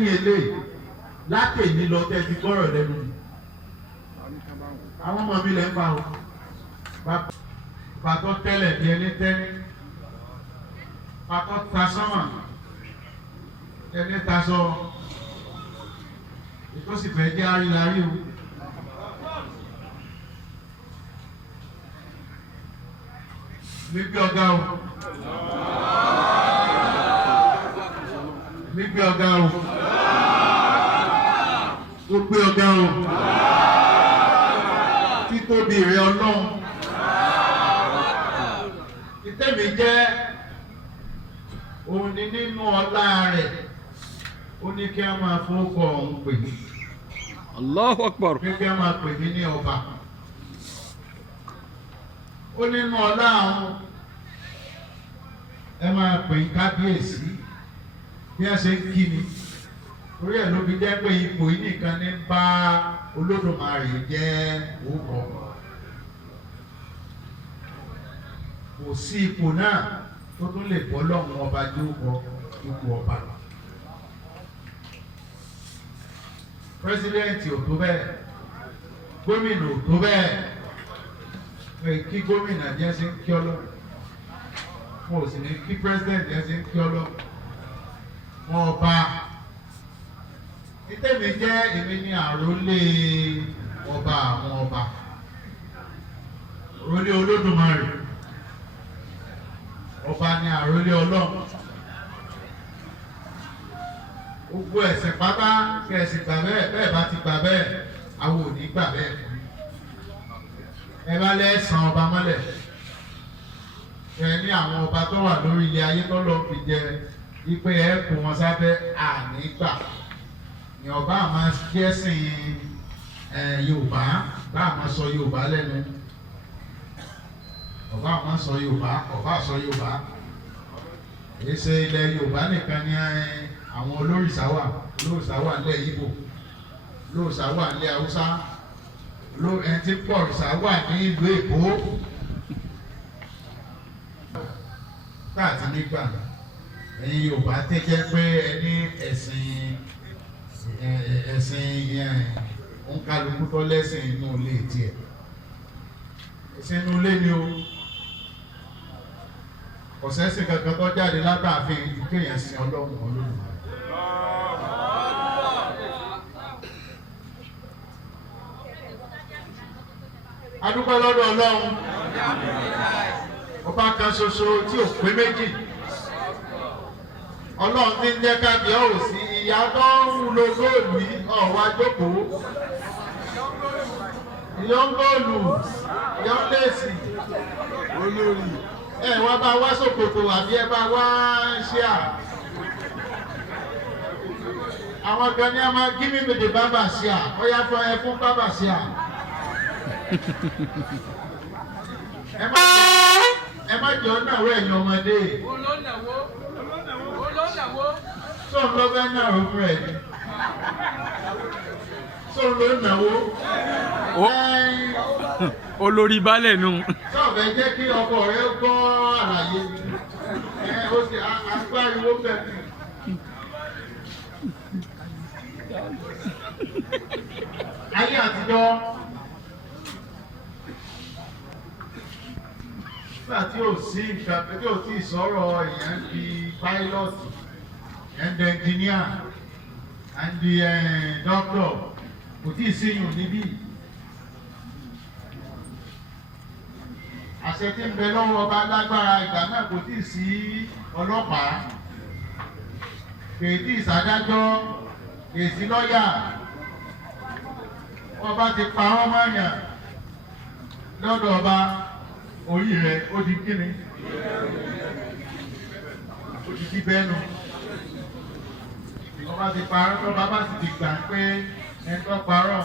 lẹ́yìn eléyìí látẹ̀yìn lọ tẹ́ ti gbọ́rọ̀ lẹ́nu àwọn ọmọ mi lẹ́ ń bá o pàtó tẹ́lẹ̀ bí ẹni tẹ́ni pàtó ta sọ́mà ẹni ta sọ ìtòsí fẹ́ jẹ́ àrílárí o. Nígbé ọ̀gá o. Nígbé ọ̀gá o. Ó gbé ọ̀gá o. Títóbi rẹ̀ Ọlọ́run. Ìtẹ́mi jẹ́ òun ni nínú ọlá rẹ̀. Ó ní kí a máa fowókọ̀ ọ̀hún pè mí. Allahu Akbar. Kí a máa pè mí ní ọba. Ó nínú ọlá àwọn ẹ máa pè ń kábíyèsí bí a ṣe ń kí ni orí ẹ̀ ló fi jẹ́ pé ipò yìí nìkan ní bá Olódùmarè jẹ́ òkò kò sí ipò náà tó tún lè bọ́ lọ́hùn ọba jókòó ipò ọba pírẹsidẹ́ǹtì ò tó bẹ́ẹ̀ gómìnà ò tó bẹ́ẹ̀ kí gómìnà jẹ́ sí kí ọlọ́run wọn ò sì ní kí president jẹ́ sí kí ọlọ́run wọn ọba ìtẹ̀mí jẹ́ èmi ní àrólé ọba àwọn ọba àrólé Olódùmarè ọba ní àrólé ọlọ́run gbogbo ẹ̀sìn pátá kẹ̀sì gbà bẹ́ẹ̀ bẹ́ẹ̀ bá ti gbà bẹ́ẹ̀ àwọn ò ní gbà bẹ́ẹ̀ fún mi. Ẹ bá lẹ́sàn ọba mọ́lẹ̀ ẹ ní àwọn ọba tó wà lórí ilé ayé tó lọ fi jẹ ipe ẹ kó wọn sábẹ́ ànígbà ní ọba àmọ́ jẹ́sìn Yorùbá bá àmọ́ sọ Yorùbá lẹ́nu ọba àmọ́ sọ Yorùbá ọba sọ Yorùbá èsè ilẹ̀ Yorùbá nìkan ní àwọn olórìṣà wà nílẹ̀ Ìgbò olórìṣà wà nílẹ̀ Haúsá ẹni tí pọ̀ ìṣà wà ní ìlú Èkó káàtì nígbà ẹ̀yin Yorùbá tẹ́jẹ́ pé ẹni ẹ̀sìn òǹkàlùkù tó lẹ́sìn inú ilé tiẹ̀ ẹ̀sìn inú ilé ni o ọ̀sẹ̀sìn kankan tó jáde látàfin ìkéyàn sin Ọlọ́run Olódùmarè. Adúpẹ́ lọ́dọ̀ Ọlọ́run ọba kan ṣoṣo tí ò pé méjì Ọlọ́run ti ń jẹ́ kábíyá ò sí ìyá tó ń lo góòlù yìí ọ̀wá jókòó ìyọ́n góòlù ìyọ́n léèsì olórí ẹ wá bá wá ṣòkòtò àbí ẹ bá wá ṣíà àwọn kan ní a máa give me the bàbá ṣíà ó yá fún ẹ fún bàbá ṣíà. Ẹ má jọ náwó ẹ̀yin ọmọdé. Sọ ló fẹ́ náwó fún ẹ̀ ni. Sọ ló náwó. Olórí balẹ̀ nù. Sọ fẹ́ jẹ́ kí ọkọ rẹ gbọ́ àlàyé. Ó sì agbáriwo bẹ̀rẹ̀. Ayé àtijọ́. Nígbà tí ò sí nǹkan tí ò tí ì sọ̀rọ̀ èèyàn di pilot and the engineer and the doctor kò tí ì síyùn níbí. Àṣẹ tí ń bẹ lọ́wọ́ ọba lágbára ìgbà náà kò tí ì sí ọlọ́pàá kò tí ì sádájọ́ kò sí lọ́yà ọba ti pa wọ́n mọ́yàn lọ́dọ̀ ọba. Orí rẹ̀ ó di kíni? Ó di kí bẹ́ẹ̀ nù. Ọba ti parọ́ tó bàbá sì ti gbà pé ẹni tó parọ́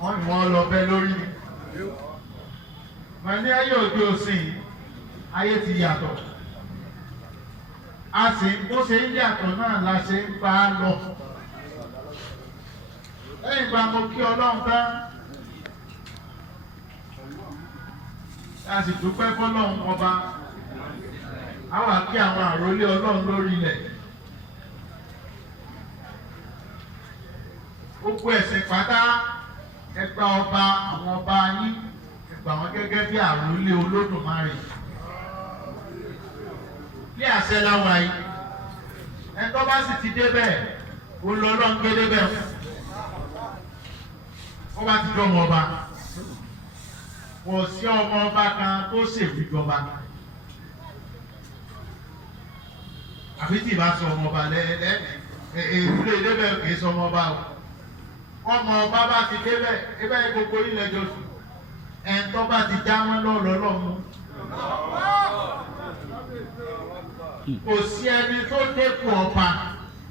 wọ́n ní wọ́n lọ bẹ́ lórí ni. Màá ní ayé òde òsìn ayé ti yàtọ̀. A sì bó ṣe ń yàtọ̀ náà la ṣe ń bá a lọ. Lẹ́yìn ìgbà mo kí Ọlọ́run tán. A sì dúpẹ́ fọ́lọ́run ọba a wà kí àwọn àròlé Ọlọ́run lórí ilẹ̀ gbogbo ẹ̀sìn pátá ẹgbà ọba àwọn ọba yín ẹgbà wọn gẹ́gẹ́ bí àròlé Olódùmarè ní àṣẹ láwa yìí ẹ̀tọ́ bá sì ti débẹ̀ olólọ́ ń gbé débẹ̀ wọ́n bá ti dọ́mọ ọba kò sí ọmọ ọba kan tó ṣèwé jọba àfi tí ìbá sọ ọmọ ọba ìdílé débẹ̀ kì í sọ ọmọ ọba o ọmọ ọba bá ti débẹ̀ ebẹ́ gbogbo ilẹ̀ jọ̀sùn ẹ̀ńtọ́ bá ti já wọn lọ́ọ̀lọ́lọ́ mú kò sí ẹni tó dépò ọba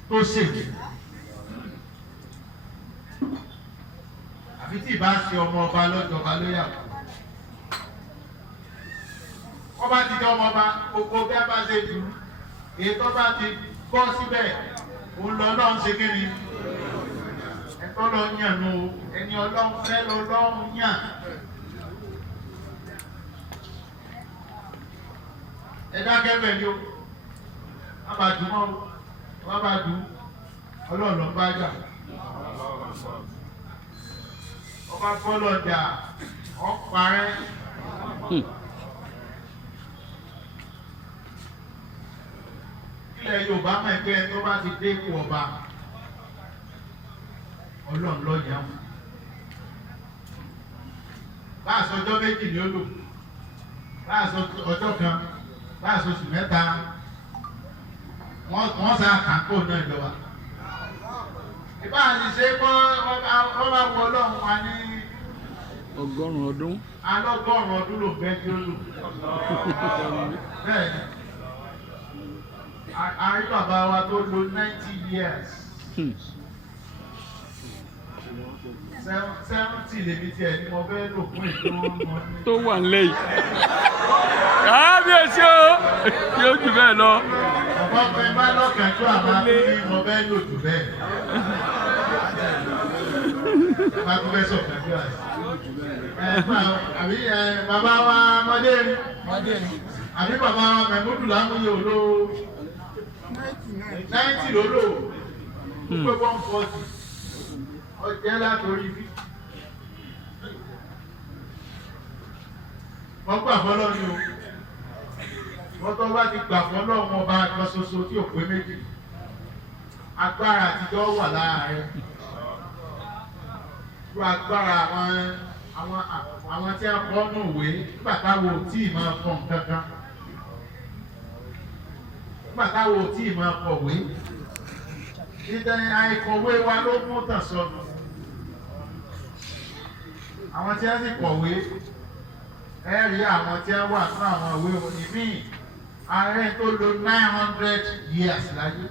tó ṣèwé àfi tí ìbá ṣe ọmọ ọba lọ́jọba ló yàgò ọba ti dé ọmọ ọba gbogbo bí a bá ṣe dùn èyí tó bá ti bọ́ síbẹ̀ òun lọ lọ́run ṣe kí ni ẹ̀tọ́ lọ yàn nù ẹni ọlọ́run fẹ́ lọ lọ́run yàn ẹ̀dá kẹ́fẹ́ ni ó wọ́n bá dùn mọ́ wọ́n bá dùn ọlọ́run lọ bá jà ọba gbọ́dọ̀ jà ọ̀parẹ́. Ilẹ̀ Yorùbá mọ̀ ẹgbẹ́ tó bá ti dé ipò ọba ọlọ́run lọ́yà wọn. Báàsọ ọjọ́ méjì ni ó lò, báàsọ ọjọ́ kan, báàsọ oṣù mẹ́ta, wọ́n sá kàńkò náà ìjọba. Ìbáà ti ṣe wọ́n bá wọ ọlọ́run wa ní ọgọ́rùn-ún ọdún. alọ́gọ́rùn-ún ọdún ló fẹ́ kí ó lò. Bẹ́ẹ̀ni. Àrí bàbá wa tó lò 90 years. 70 lèmi tiẹ̀ ni mo fẹ́ lò fún ètò ọmọ ní. tó wà nílẹ̀ yìí. kábíyèsí o yóò jù bẹ́ẹ̀ lọ. Ọ̀pọ̀ pé bá lọ́kànjú àmà tó ní mo fẹ́ lò jù bẹ́ẹ̀. Bá tó fẹ́ sọ̀kànjú àti. Àbí bàbá wa Mọ́dé ni. Àbí bàbá wa Mẹ̀múdù Lámúyè olóò. 90 ló lò ó pé 140 ọjẹ́ látòrí bí. Wọ́n gbà fọ́lọ́ ni o. Wọ́n tó bá ti gbà fọ́lọ́ wọn bá kan ṣoṣo tí ò pé méjì. Agbára àtijọ́ wà láàárín. Irú agbára àwọn tí a kọ́ nù ìwé nígbà táwọn ò tí ì máa kọ́ nǹkan kan. Nígbà táwọn ò tí ì máa kọ̀wé, ìdẹ̀yìn àìkọ̀wé wa ló mú tàn sọnù. Àwọn tí wọ́n sì kọ̀wé, ẹ rí àwọn tí wọ́n wà fún àwọn ìwé ìmí ààrẹ tó lò 900 years láyé.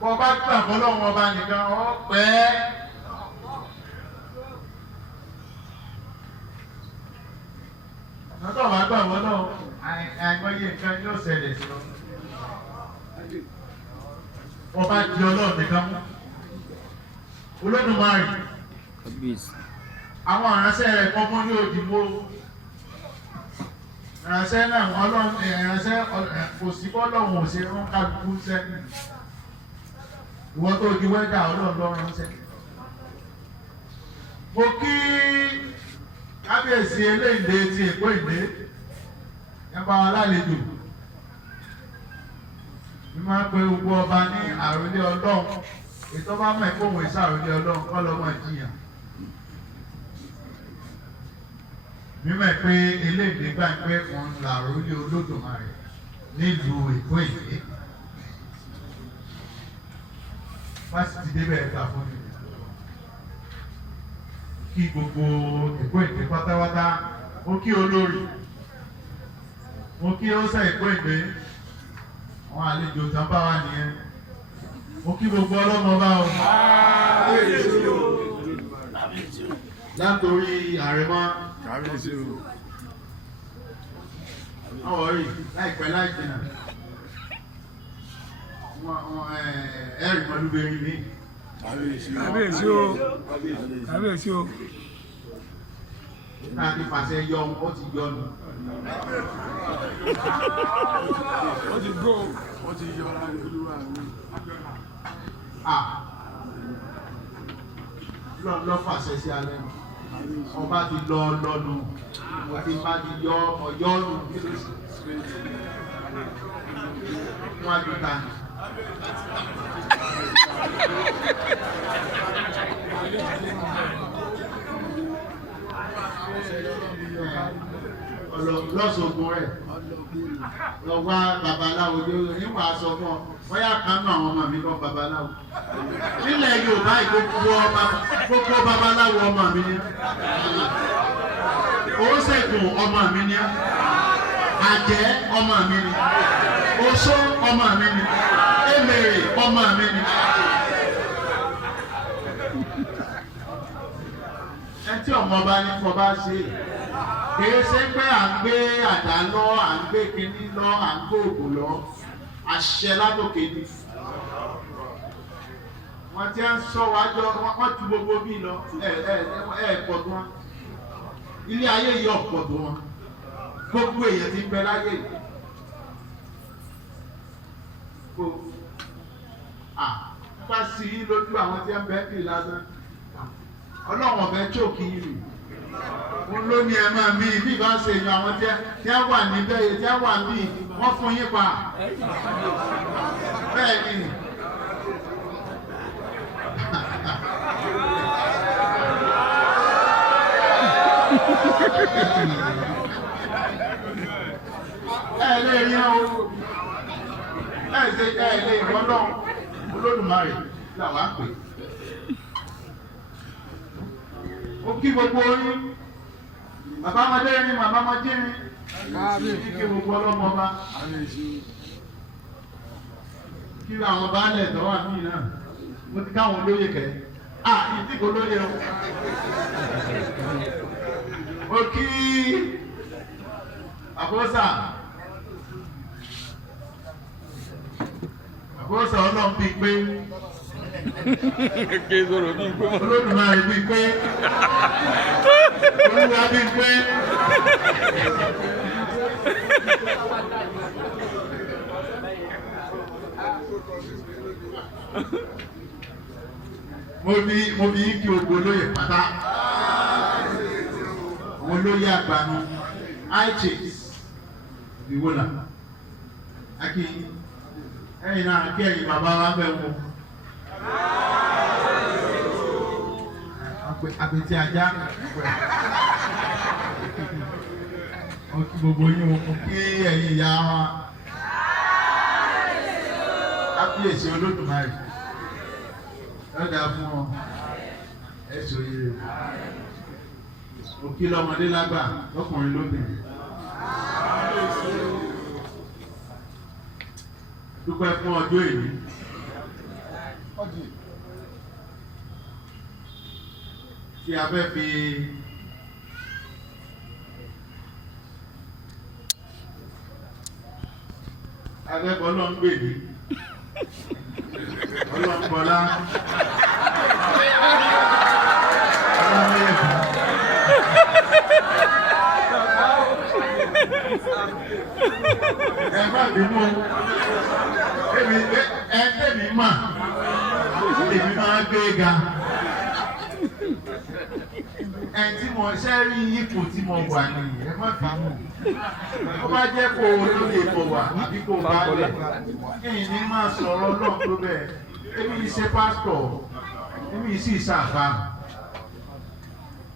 Bọ́ bá gbà fọlọ́wọ́n ọba nìkan ọ pẹ́. Lọ́tọ̀ bá gbà fọlọ́wọ́ àìmọye nǹkan yóò ṣẹlẹ̀ sí ọ. Ọba di ọlọ́run nìkan mú. Olódùmarè. Àwọn ìránṣẹ́ rẹ̀ kọ́kọ́ ní òdìbò. Ìránṣẹ́ náà ọlọ́run ìránṣẹ́ kò sí bọ́lọ́run ò ṣe rán kálukú sẹ́yìn. Ìwọ tó di wẹ́dà ọlọ́run lọ́rùn sẹ́yìn. Mo kí kábíyèsí eléyìí ti Èkó ìdè. Ẹ̀bá wa lálejò. Bí máa ń pe gbogbo ọba ní àròlé ọlọ́run. Ètò bá mọ̀ ẹ̀kọ́ òun èso àròlé ọlọ́run kọ́ lọ́mọ ìjìyàn. Mímọ̀ pé eléyìí gbà pé òun làròlé Olódùmarè nílùú Èkó ìdè. Fásitì débẹ̀ ẹ̀ka fún mi. Kí gbogbo Èkó ìdè pátápátá, ó kí olórí. Mo kí ó sẹ́ Èkó ìgbé, àwọn àlejò tán bá wà nìyẹn. Mo kí gbogbo ọlọ́mọ bá o. Látorí àrẹ̀mọ. Àwọn rí láìpẹ́ láìjìnà. Ẹ̀rì mọ́lúbẹ̀rin mi. kábíyèsí o kábíyèsí o. Láti pàṣẹ yọ ó ti yọ nù. ó ti gbó. Wọ́n ti yọ ara rẹ̀ olúwa mi. lọ fàṣẹ sí alẹ́ nù ọba ti lọ lọ́nu mo ti bá ti yọ ọyọ́ nù kí ló sì wọ́n á ju ta ni. Lọ́sọ̀gbọ̀n rẹ̀ lọ wá babaláwo níwọ̀n aṣọ fún ọ bóyá kan náà àwọn ọmọ mi lọ babaláwo nílẹ̀ Yorùbá gbogbo babaláwo ọmọ mi ni Oṣègùn ọmọ mi ni Àjẹ́ ọmọ mi ni Oṣó ọmọ mi ni Emèrè ọmọ mi ni. Ẹtí ọmọ bá ní kọ bá ṣe kìí ṣe pé à ń gbé àdá lọ à ń gbé kinní lọ à ń gbé òògùn lọ àṣẹ látòkè ni wọn ti ń sọ wájọ wọn ju gbogbo bí lọ pọ̀ tó wọn ilé ayé yìí ọ̀pọ̀ tó wọn gbogbo èèyàn ti ń bẹ láyé yìí kó bá sí lójú àwọn tí ń bẹ kiri lásán Ọlọ́run ọ̀bẹ chókì yìí wọn ló ní ẹ máa mí bí ìbá ṣe yan àwọn tí a wà níbẹ̀ yìí tí a wà ní wọ́n fún yín pa bẹ́ẹ̀ ni. ẹ lè rí o ẹ lè rọ́lọ́ Olódùmarè làwọn á pè. Ó kí gbogbo orin bàbá ọmọdé ni màmá ọmọdé ni kí gbogbo ọlọ́mọ bá kí àwọn baálẹ̀ tó wà mí náà mo ti káwọn olóyè kẹ́ ìdí kò lóye o. Ó kí àbọ̀sà ọlọ́run bíi pé Olódùmarè bíi pé Olúwa bíi pé mo fi kí gbogbo olóyè pátá àwọn olóyè àgbàánu ichicks ìwòlà akí ẹ̀yin náà kí ẹ̀yin bàbá wa bẹ̀ wò. Àpètí ajá ọkí gbogbo yín o kí ẹ̀yin ìyá wa kábíyèsí Olódùmarè lọ́dà fún ọ ẹ̀sọ́ yìí òkí lọ́mọdé lágbà lọ́kùnrin lóbìnrin. Dúpẹ́ fún ọjọ́ èyí. Tí a fẹ́ fi abẹ́bọ̀ Ọlọ́run gbè mí Ọlọ́run bọ́lá Ọlọ́run yẹ̀fọ́. Ẹ má bínú ẹ̀ẹ́dẹ́mi mà èmi máa gbé ga. Tí mo ṣe rí ipò tí mo wà nìyí ẹ má bínú ó bá jẹ́ kó o lóye kó wà àbí kó o bá lẹ̀ kí n ní máa sọ̀rọ̀ náà tó bẹ́ẹ̀ èmi ṣe pásítọ̀ èmi sì ṣàfà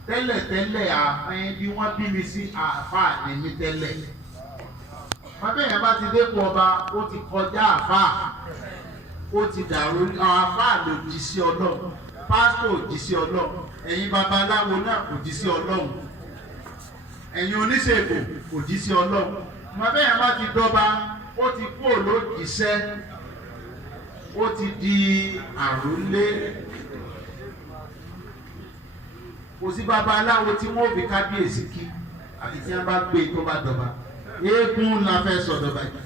tẹ́lẹ̀tẹ́lẹ̀ àfẹ́yìn bí wọ́n bí mi sí àfà ní mi tẹ́lẹ̀ bàbá yẹn bá ti dépò ọba ó ti kọjá àfà ó ti dàrú àfà ló jí sí Ọlọ́run pásítọ̀ ò jí sí Ọlọ́run ẹ̀yin babaláwo náà kò jí sí Ọlọ́run ẹ̀yin oníṣègùn kò jí sí Ọlọ́run bàbá yẹn bá ti dọ́ba ó ti kú òlójíṣẹ́ ó ti di àrólé kò sí babaláwo tí wọ́n fi kábíyèsí kí àti tí wọ́n bá gbé tó bá dọ́ba eégún la fẹ́ sọ̀dọ̀ báyìí.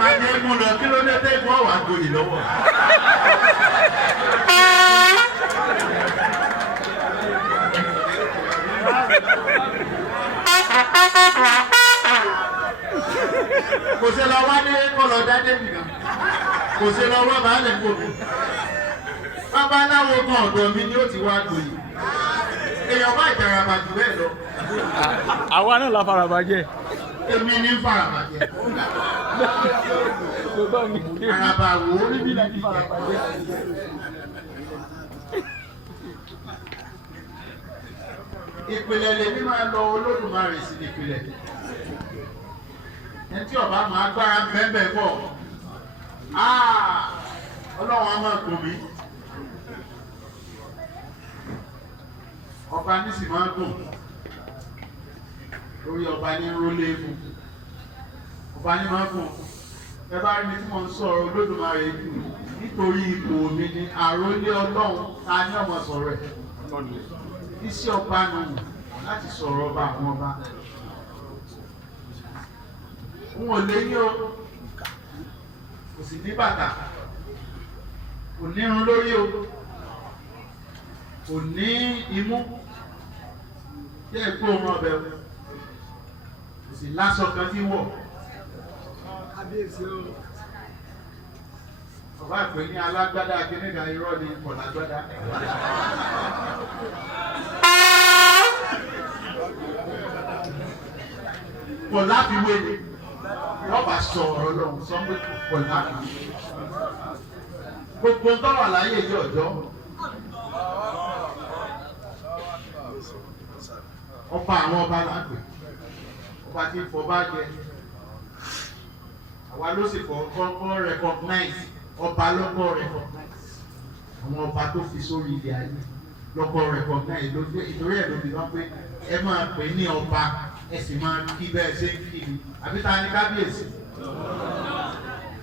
Máa jẹ́ eégún lọ kí ló dé tẹ́gùn ọ̀wà gboyè lọ́wọ́. kò sí lọ wá dé kó lọ dá débi kan kò sí lọ wá bàálẹ kó mi babaláwo kan ọ̀dọ̀ mi ni ó ti wá gbòye èèyàn bá ìjàràbà jù bẹ́ẹ̀ lọ. àwa náà la farabajẹ. èmi ní farabajẹ. àràbà wo ní bí ní farabajẹ. ìpìlẹ̀ lèmi máa lọ Olódùmarè sí ìpìlẹ̀ ẹni tí ọba máa gbára bẹ́ẹ̀ bọ̀ Ọlọ́run á máa kò mí ọba ní sì máa dùn lórí ọba ní rólé fún ọba ní máa gùn ẹ bá rí mi tí mo ń sọ̀rọ̀ Olódùmarè jù nítorí ipò mi ní àrólé Ọlọ́run ta ní ọmọ sọ̀rọ̀ ẹ̀ iṣẹ́ ọba nù láti sọ̀rọ̀ ọba àwọn ọba n ò lè yí o kò sì ní bàtà kò nírun lórí o kò ní imú tí ẹ gbó ọmọ ọbẹ̀ kò sì láṣọ kan tí wọ̀ ọba ìpè ní alágbádá akíníkà irọ́ ni pọ̀ lágbádá. Pọ̀ láti wé ni lọ́ba sọ ọ̀rọ̀ lọ́hùn sọ pé pọ̀ láti wé. Gbogbo ń tọ́wà láyé yìí ọ̀dọ́. Ọba àwọn ọba lágbè. Ọba tí ń fọba jẹ. Àwa ló sì kọ́ recognize ọba lọ́kọ́ recognize. Àwọn ọba tó fi sórí ilẹ̀ ayé lọ́kọ́ recognize ló dé ìtorí ẹ̀ ló fi wọ́n pé ẹ máa pè ní ọba ẹ sì máa kí bẹ́ẹ̀ ṣe ń kí ni àbí ta ni kábíyèsí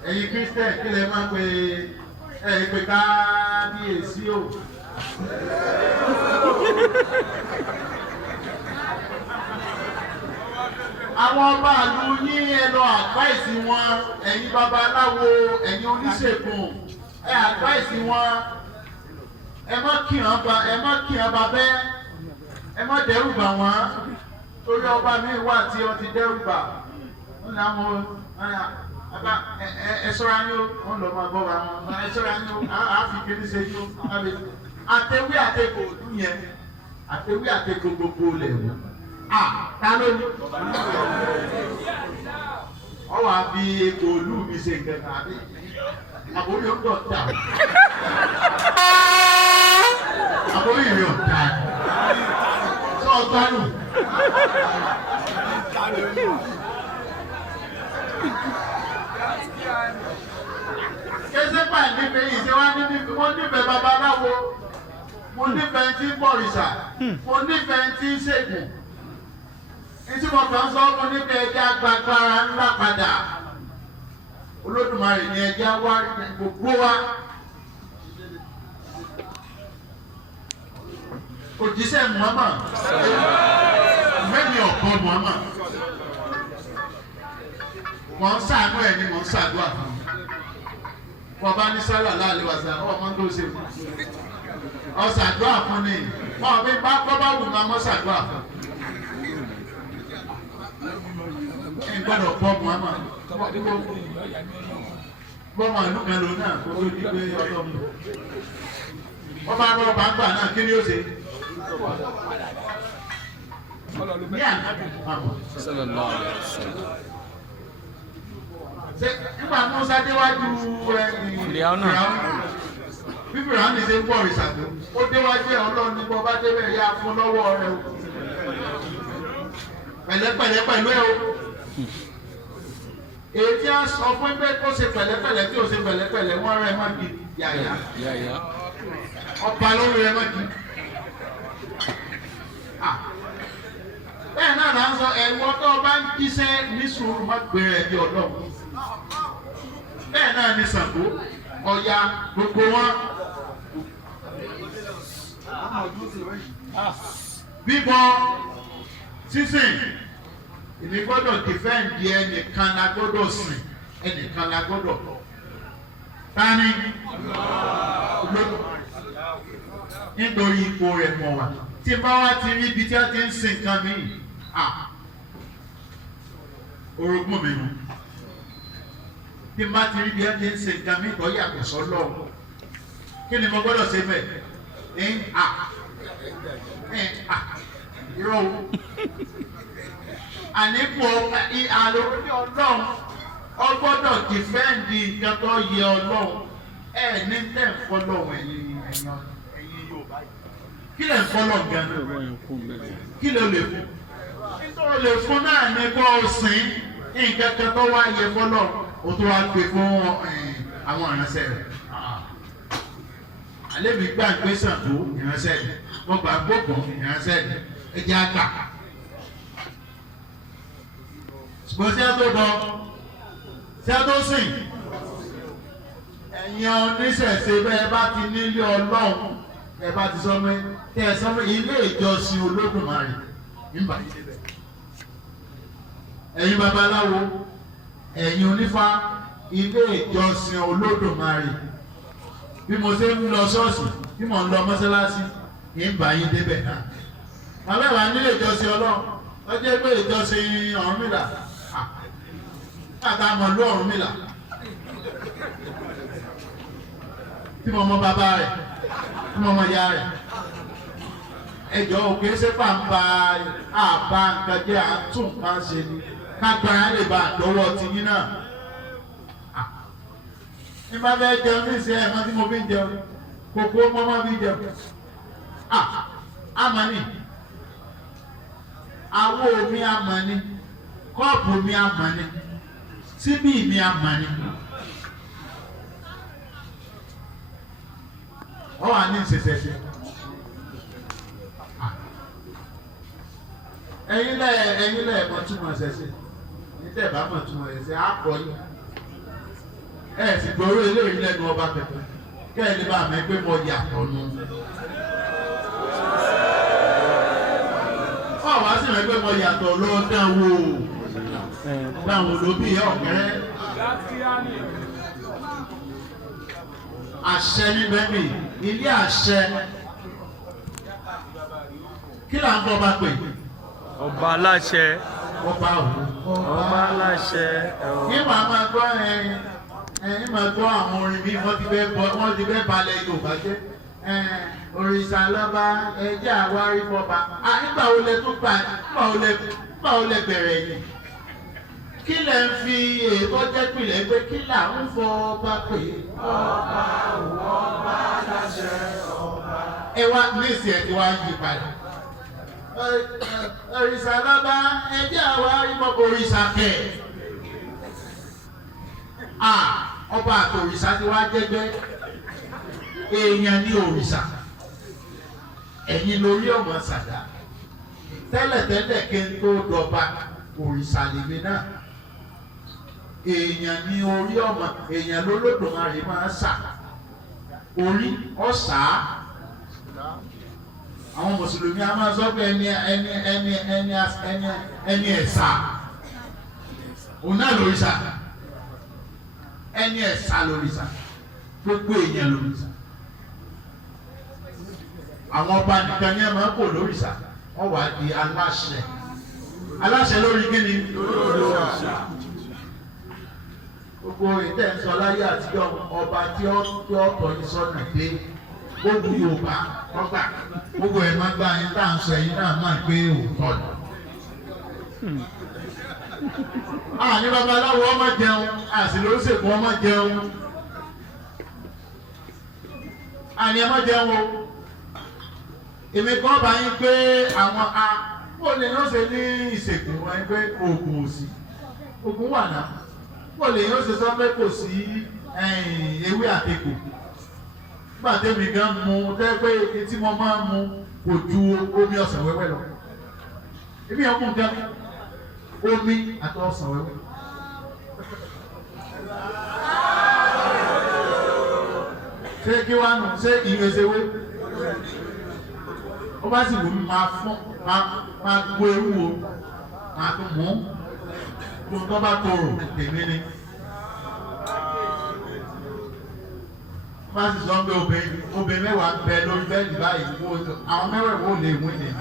ẹ̀yin Christian kí lẹ máa pe pé kábíyèsí o. Àwọn ọba àlù yín ẹ lọ àdváìsì wọn ẹ̀yin babaláwo ẹ̀yin oníṣègùn ẹ àdváìsì wọn ẹ má kí hàn bá bẹ́ẹ̀ ẹ má dẹ́rù bà wọ́n torí ọba mi wà tí wọ́n ti dẹ́rù bà wọ́n ní àwọn ẹ ṣọ́ra ní o wọ́n lọ máa bọ́ wa wọn ẹ ṣọ́ra ní o àáfi kiri ṣe ní o àtẹwé àtẹkò òdú yẹn àtẹwé àtẹkò gbogbo lẹ̀ wọ́n ta ló ní ọwọ́ àbí egbò olú mi ṣe nǹkan kan àbí àbórí ó dọ̀ dà àbórí ìrìn ọ̀dà sọ ọ̀gbánù. Kẹ́sẹ́ pà nífẹ̀ẹ́ yìí ṣe wá mo nífẹ̀ẹ́ babaláwo mo nífẹ̀ẹ́ tí ń bọ̀rìṣà mo nífẹ̀ẹ́ tí ń ṣègùn ìtí mo kàn sọ mo nífẹ̀ẹ́ ẹja gbàgbára ńlá padà Olódùmarè ni ẹja wá gbogbo wa. Òjíṣẹ́ Muhammad mẹ́ni ọ̀kan Muhammad wọ́n ń ṣàánú ẹ̀ ni wọ́n ń ṣàdúrà fún un wọ́n bá ní sálà láàlẹ́ wàsá ọmọ tó ṣe fún ọ ṣàdúrà fún ni wọ́n fi bá kọ́ bá wù máa mọ́ ṣàdúrà fún ẹ̀ gbọ́dọ̀ pọ̀ Muhammad bọ́mọ ìlú kan lò náà kó tó di pé ọlọ́mù wọ́n bá rọ́ ọba gbà náà kí ni ó ṣe. Ní àná nígbà Mùsá déwájú Fìràwọ́nà bí Fìràwọ́nà ṣe ń bọ̀ ìṣàtò ó déwájú ẹ̀ Ọlọ́run ní bọ́ bá débẹ̀ yá fún lọ́wọ́ rẹ̀ o pẹ̀lẹ́pẹ̀lẹ́ pẹ̀lú ẹ̀ o èyí tí a sọ fún pé kó ṣe pẹ̀lẹ́pẹ̀lẹ́ tí ò ṣe pẹ̀lẹ́pẹ̀lẹ́ wọ́n rẹ̀ má di yàyà ọba lórí rẹ̀ má di. Bẹ́ẹ̀ náà là ń sọ ẹ̀wọ́ tó o bá ń jíṣẹ́ ní sùúrù má gbé rẹ̀ bí Ọlọ́run. Bẹ́ẹ̀ náà ni Ṣàngó Ọya gbogbo wọn. Bíbọ sísìn èmi gbọ́dọ̀ dìfẹ́ǹdì ẹnìkan la gbọ́dọ̀ sìn ẹnìkan la gbọ́dọ̀ tani nítorí ipò rẹ̀ mọ̀ wá tí bá wá ti rí ibi tí a ti ń sin nǹkan mi orogún mi nù tí má ti rí bí ẹ ti ń ṣe nǹkan mi kọ́ yàtọ̀ sọ́lọ́ kí ni mo gbọ́dọ̀ ṣe bẹ́ẹ̀ irọ́ o ànípò àlòrí ọlọ́run ọgbọ́dọ̀ dìfẹ́ǹdì nǹkan tó yẹ ọlọ́run ní tẹ̀ ń fọlọ́run ẹ̀yin Yorùbá kí lẹ̀ ń fọlọ́run gan-an kí lè lè fún nítorí lè fún náà ní kó o sìn nǹkan kan tó wá yẹ fọlọ́run o tó wá gbé fún àwọn ìránṣẹ́ rẹ̀ alẹ́ mi gbà gbé Ṣàngó ìránṣẹ́ rẹ̀ mo gbà gbógun ìránṣẹ́ rẹ̀ ẹ̀jẹ̀ àgbà ṣùgbọ́n sí àtó bọ́ sí àtó sìn ẹ̀yin oníṣẹ̀ṣe bẹ́ẹ̀ bá ti nílé Ọlọ́run ẹ bá ti sọ pé kẹ́ ẹ sọ pé ilé ìjọsìn Olódùmarè nígbà yìí débẹ̀ ẹ̀yin babaláwo ẹ̀yin onífá ilé ìjọsìn Olódùmarè bí mo ṣe ń lọ ṣọ́ọ̀ṣì bí mo ń lọ mọ́ṣáláṣí nígbà yìí débẹ̀ náà bàbá ìwà nílé ìjọsìn Ọlọ́run ó jẹ́ pé ìjọsìn Ọ̀rúnmìlà àtàwọn ọmọlú Ọ̀rúnmìlà tí mo mọ bàbá rẹ̀ tí mo mọ ìyá rẹ̀ ẹjọ́ òkè sẹ́fà ń ba àbá nǹkan jẹ́ àtún nǹkan ṣe ni kágbára lè ba àdọ́wọ́ tiyín náà ní bá bẹ́ẹ̀ jẹun ní ìsìn ẹ̀mọ́ tí mo fi ń jẹun kòkó mọ́mọ́ fi ń jẹun àmọ́ni àwo mi àmọ́ni kọ́ọ̀pù mi àmọ́ni síbí mi àmọ́ni ọ wà ní ìṣẹ̀ṣẹ̀ṣẹ̀ ẹ̀yin lẹ̀ mọ̀ túmọ̀ ṣẹ̀ṣẹ̀ ní tẹ̀ bá mọ̀ túmọ̀ ṣẹ̀ṣẹ̀ á kọ́ yín sì gbọ́rọ̀ eléyìí lẹ́nu ọba pẹ̀pẹ̀ kẹ́ ẹ̀ ní bá mi pé mo yàtọ̀ nù. Wá sí rẹ̀ pé mo yàtọ̀ lọ dáwò ló bí ọ̀kẹ́rẹ́ àṣẹ ní bẹ́ẹ̀ni ilé àṣẹ kí là ń bọ́ bá pè. Ọba aláṣẹ. Ọba aláṣẹ. Kí màá máa gbọ́ máa gbọ́ àwọn orin mi wọ́n ti fẹ́ balẹ̀ Yorùbá jẹ́. Òrìṣà lọ́ba ẹjẹ́ àwárí fọba nígbà wo lẹ tún gbà nígbà wo lẹ bẹ̀rẹ̀ yìí kí lẹ ń fi èèbọ jẹ́ pìlẹ̀ pé kí là ń fọ ọba pè ọba láṣẹ ọba. Ẹ wá ní ìsìn ẹ̀ tí wàá yí padà òrìṣà lọ́ba ẹjẹ́ àwárí fọba òrìṣà kẹ̀ ọba àti òrìṣà ti wá jẹ́gbẹ́ èèyàn ní òrìṣà ẹ̀yin lórí ọmọ ṣàdá tẹ́lẹ̀tẹ́lẹ̀ kí n tó dọba òrìṣà lèmi náà èèyàn ní orí ọmọ èèyàn lólódùmarè máa ṣà orí ọ̀ṣà àwọn mùsùlùmí a máa sọ pé ẹni ẹ̀sà òun náà lòrìṣà ẹni ẹ̀sà lòrìṣà gbogbo èèyàn lòrìṣà. Àwọn ọba nìkan ní ẹ máa ń kó lórìṣà wọ́n wá di aláṣẹ lórí kíni gbogbo ìtẹ̀ ń sọ láyé àtijọ́ ọba tí ó tọ́ ní sọ́nà dé gbogbo Yorùbá ọgbà gbogbo ẹ̀ máa gbá yín tá à ń sọ ẹ̀yin náà máa gbé òótọ́ ni. Ní babaláwo ọmọ jẹun àṣìlóṣèkú ọmọ jẹun àní ẹ má jẹun o. Èmi kọ́ bá yín pé àwọn bó lè yóò ṣe ní ìṣègùn wọn pé oògùn òsì oògùn wà náà bó lè yóò ṣe sọ pé kò sí ewé àtekò nígbà tẹ́mi gan mu tẹ́ pé etí mo máa ń mu kò ju omi ọsàn wẹ́wẹ́ lọ èmi yẹn mú nǹkan omi àti ọsàn wẹ́wẹ́. Ṣé kí wàá nù ṣé ìrẹsẹ̀wé? Ó bá sì wù mí máa gbó ewu o máa tún mú kó tó bá tòrò tèmi ni. Ó bá sì sọ pé obìnrin mẹ́wàá bẹ lórí bẹ́ẹ̀lì báyìí àwọn mẹ́wàá wo lè wí nìyẹn.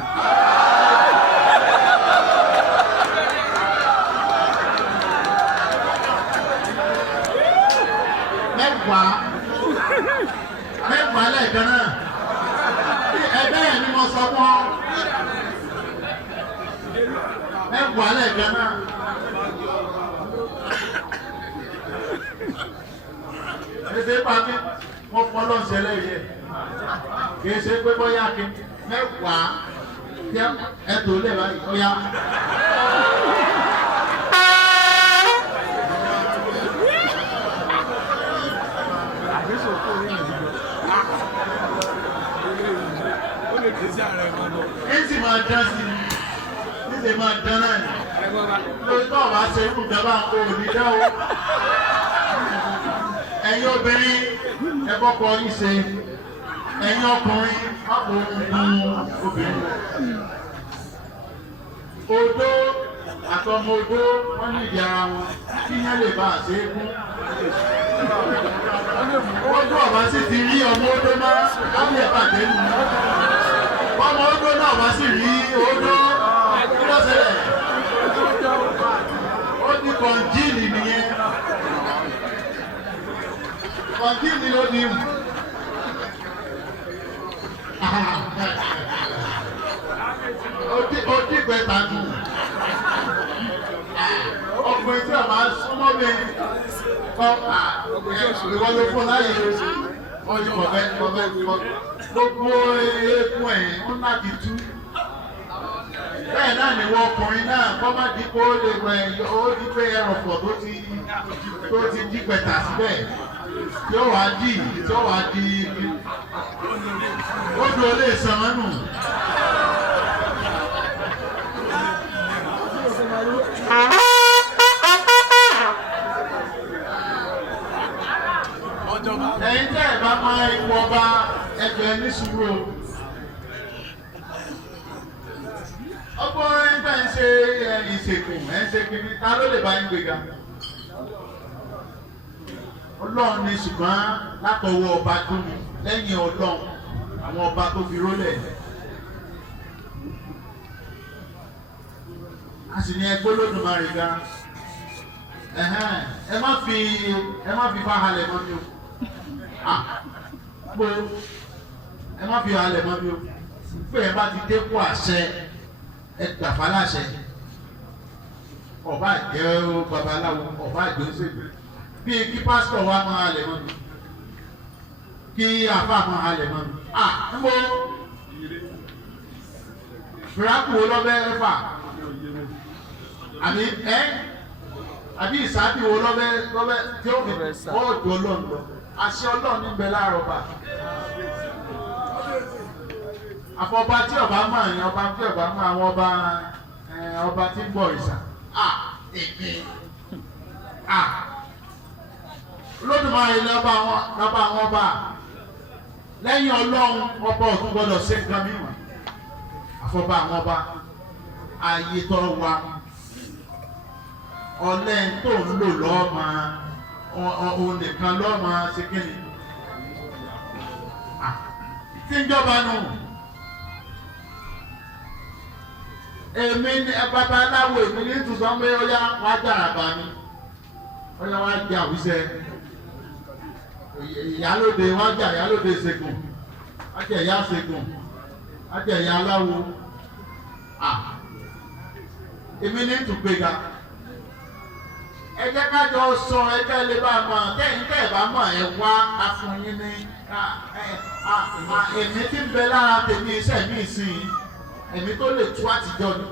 mẹ́wàá lẹ́ẹ̀kan náà ẹgbẹ́ yẹn ni mo sọ fún ọ mẹ́wàá lẹ́ẹ̀kan náà. Ẹsẹ̀ pàmí wọ́n fọ́ lọ́sẹ̀ lẹ́yẹ kì í ṣe pé bóyá kí mẹ́wàá kí ẹ̀tọ́ lè báyìí ó yá. Ẹ̀sì máa dán sí i ẹ̀sì máa dán náà ni lórí tó ọ̀bá ṣe irú ìjọba kò ní dá o. Ẹ̀yin obìnrin ẹ kọ́kọ́ yín ṣe ẹ̀yin ọkùnrin ọ̀pọ̀ ohun obìnrin. Odó àtọmọ odó wọ́n ní ìdí ara wọn kí yẹn lè bá àṣẹ kú. Odó ọ̀bá sì ti rí ọmọ odó máa láwọn ẹ̀bàjẹ́ nù. Ọmọ odó náà wá sì rí odó kí ló ṣẹlẹ̀? Ó di kọ̀ǹjìnì nìyẹn. Kọ̀ǹjìnì ló ní ìwù. Ó di gbẹ̀ta nù. Ọkùnrin tí a máa súnmọ́ mi ìwọ ló fún láyé ọjọ́ ọ̀bẹ gbogbo eékún ẹ̀ ń láti tú. Bẹ́ẹ̀ náà ni wọ́n ọkùnrin náà kọ́ má di kó lè wẹ̀ ó di pé ẹrọ̀fọ̀ tó ti di pẹ̀tà síbẹ̀ tí ó wàá di ó dùn ó lè sàn án nù. Ẹ̀yin tẹ́ ẹ̀ bá máa ipò ọba ẹgbẹ́ ní sùúrù. Ọgbọ́n ẹgbẹ́ ń ṣe ìṣègùn ẹ̀ ń ṣe kiri ta ló lè bá ń gbéga. Ọlọ́run ni ṣùgbọ́n látọwọ́ ọba tó ní lẹ́yìn Ọlọ́run àwọn ọba tó fi rólẹ̀. A sì ní ẹgbẹ́ Olódùmarè ga. Ẹ má fi fa halẹ̀ mọ́ mi o. Gbó ẹ má fi halẹ̀ mọ́ mi o. Pé ẹ bá ti dépò àṣẹ ẹ gbàfà láṣẹ. Ọba àjẹ́ babaláwo, ọba àjẹ́ òṣèlú. Bí kí pásítọ̀ wa máa halẹ̀ mọ́ mi. Kí àfà máa halẹ̀ mọ́ mi. Mbó fìràkù wo lọ́bẹ̀ fà? Àbí ìsáàbì wo lọ́bẹ̀ tí ó fi bọ́ọ̀dù Ọlọ́run lọ. Àṣẹ Ọlọ́run níbẹ̀ láàárọ̀ bá. Àfọ̀bá tí ọba máa yan ọba tí ọba máa àwọn ọba tí ń bọ̀ ìsà. Olódùmarè lọ́ba àwọn ọba. Lẹ́yìn Ọlọ́run ọba ọ̀tún gbọ́dọ̀ ṣe nǹkan mìíràn. Àfọ̀bá àwọn ọba. Ayé tọrọ wa. Ọlẹ́ tó ń lò lọ́ọ̀mà òun nìkan lọ́ọ̀mà ṣe kíni. Tí ń jọba nù. Èmi ni babaláwo èmi ní tùsọ̀ pé ó yá wá jàràbà mi. Ó yá wá jẹ àwùjẹ. Ìyálóde wá jà ìyálóde ṣègùn. Wá jẹ ìyá ṣègùn. Wá jẹ ìyá aláwo. Èmi ní tùgbéga. Ẹ jẹ́ ká jọ sọ ẹgbẹ́ lè bá mọ̀ tẹ́yìn tẹ́ ẹ̀ bá mọ̀ ẹ wá afúnyín ní èmi tí ń bẹ lára tèmi iṣẹ́ mi sìn èmi tó lè tú àtijọ́ ni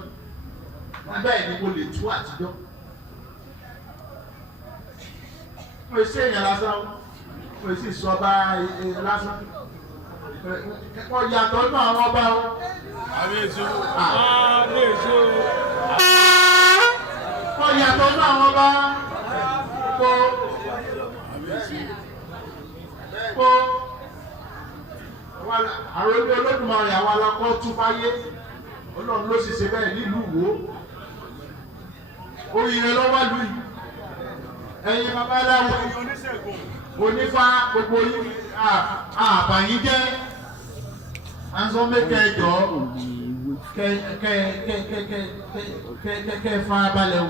bẹ́ẹ̀ ni mo lè tú àtijọ́. Mo ṣe èèyàn lásán mo sì sọ bá lásán wọ́n yàtọ̀ nínú àwọn ọba o. Wọ́n yàtọ̀ nínú àwọn ọba kó àròlé Olódùmarè àwọn alákọ̀ tún fáyé Ọlọ́run ló sì ṣe bẹ́ẹ̀ nílùú Ìwó oríire lọ́wọ́ lù yìí ẹ̀yin babaláwo onífá gbogbo yìí àbàyín jẹ́ anso mẹ́kẹ́ jọ kẹ́ farabalẹ̀ o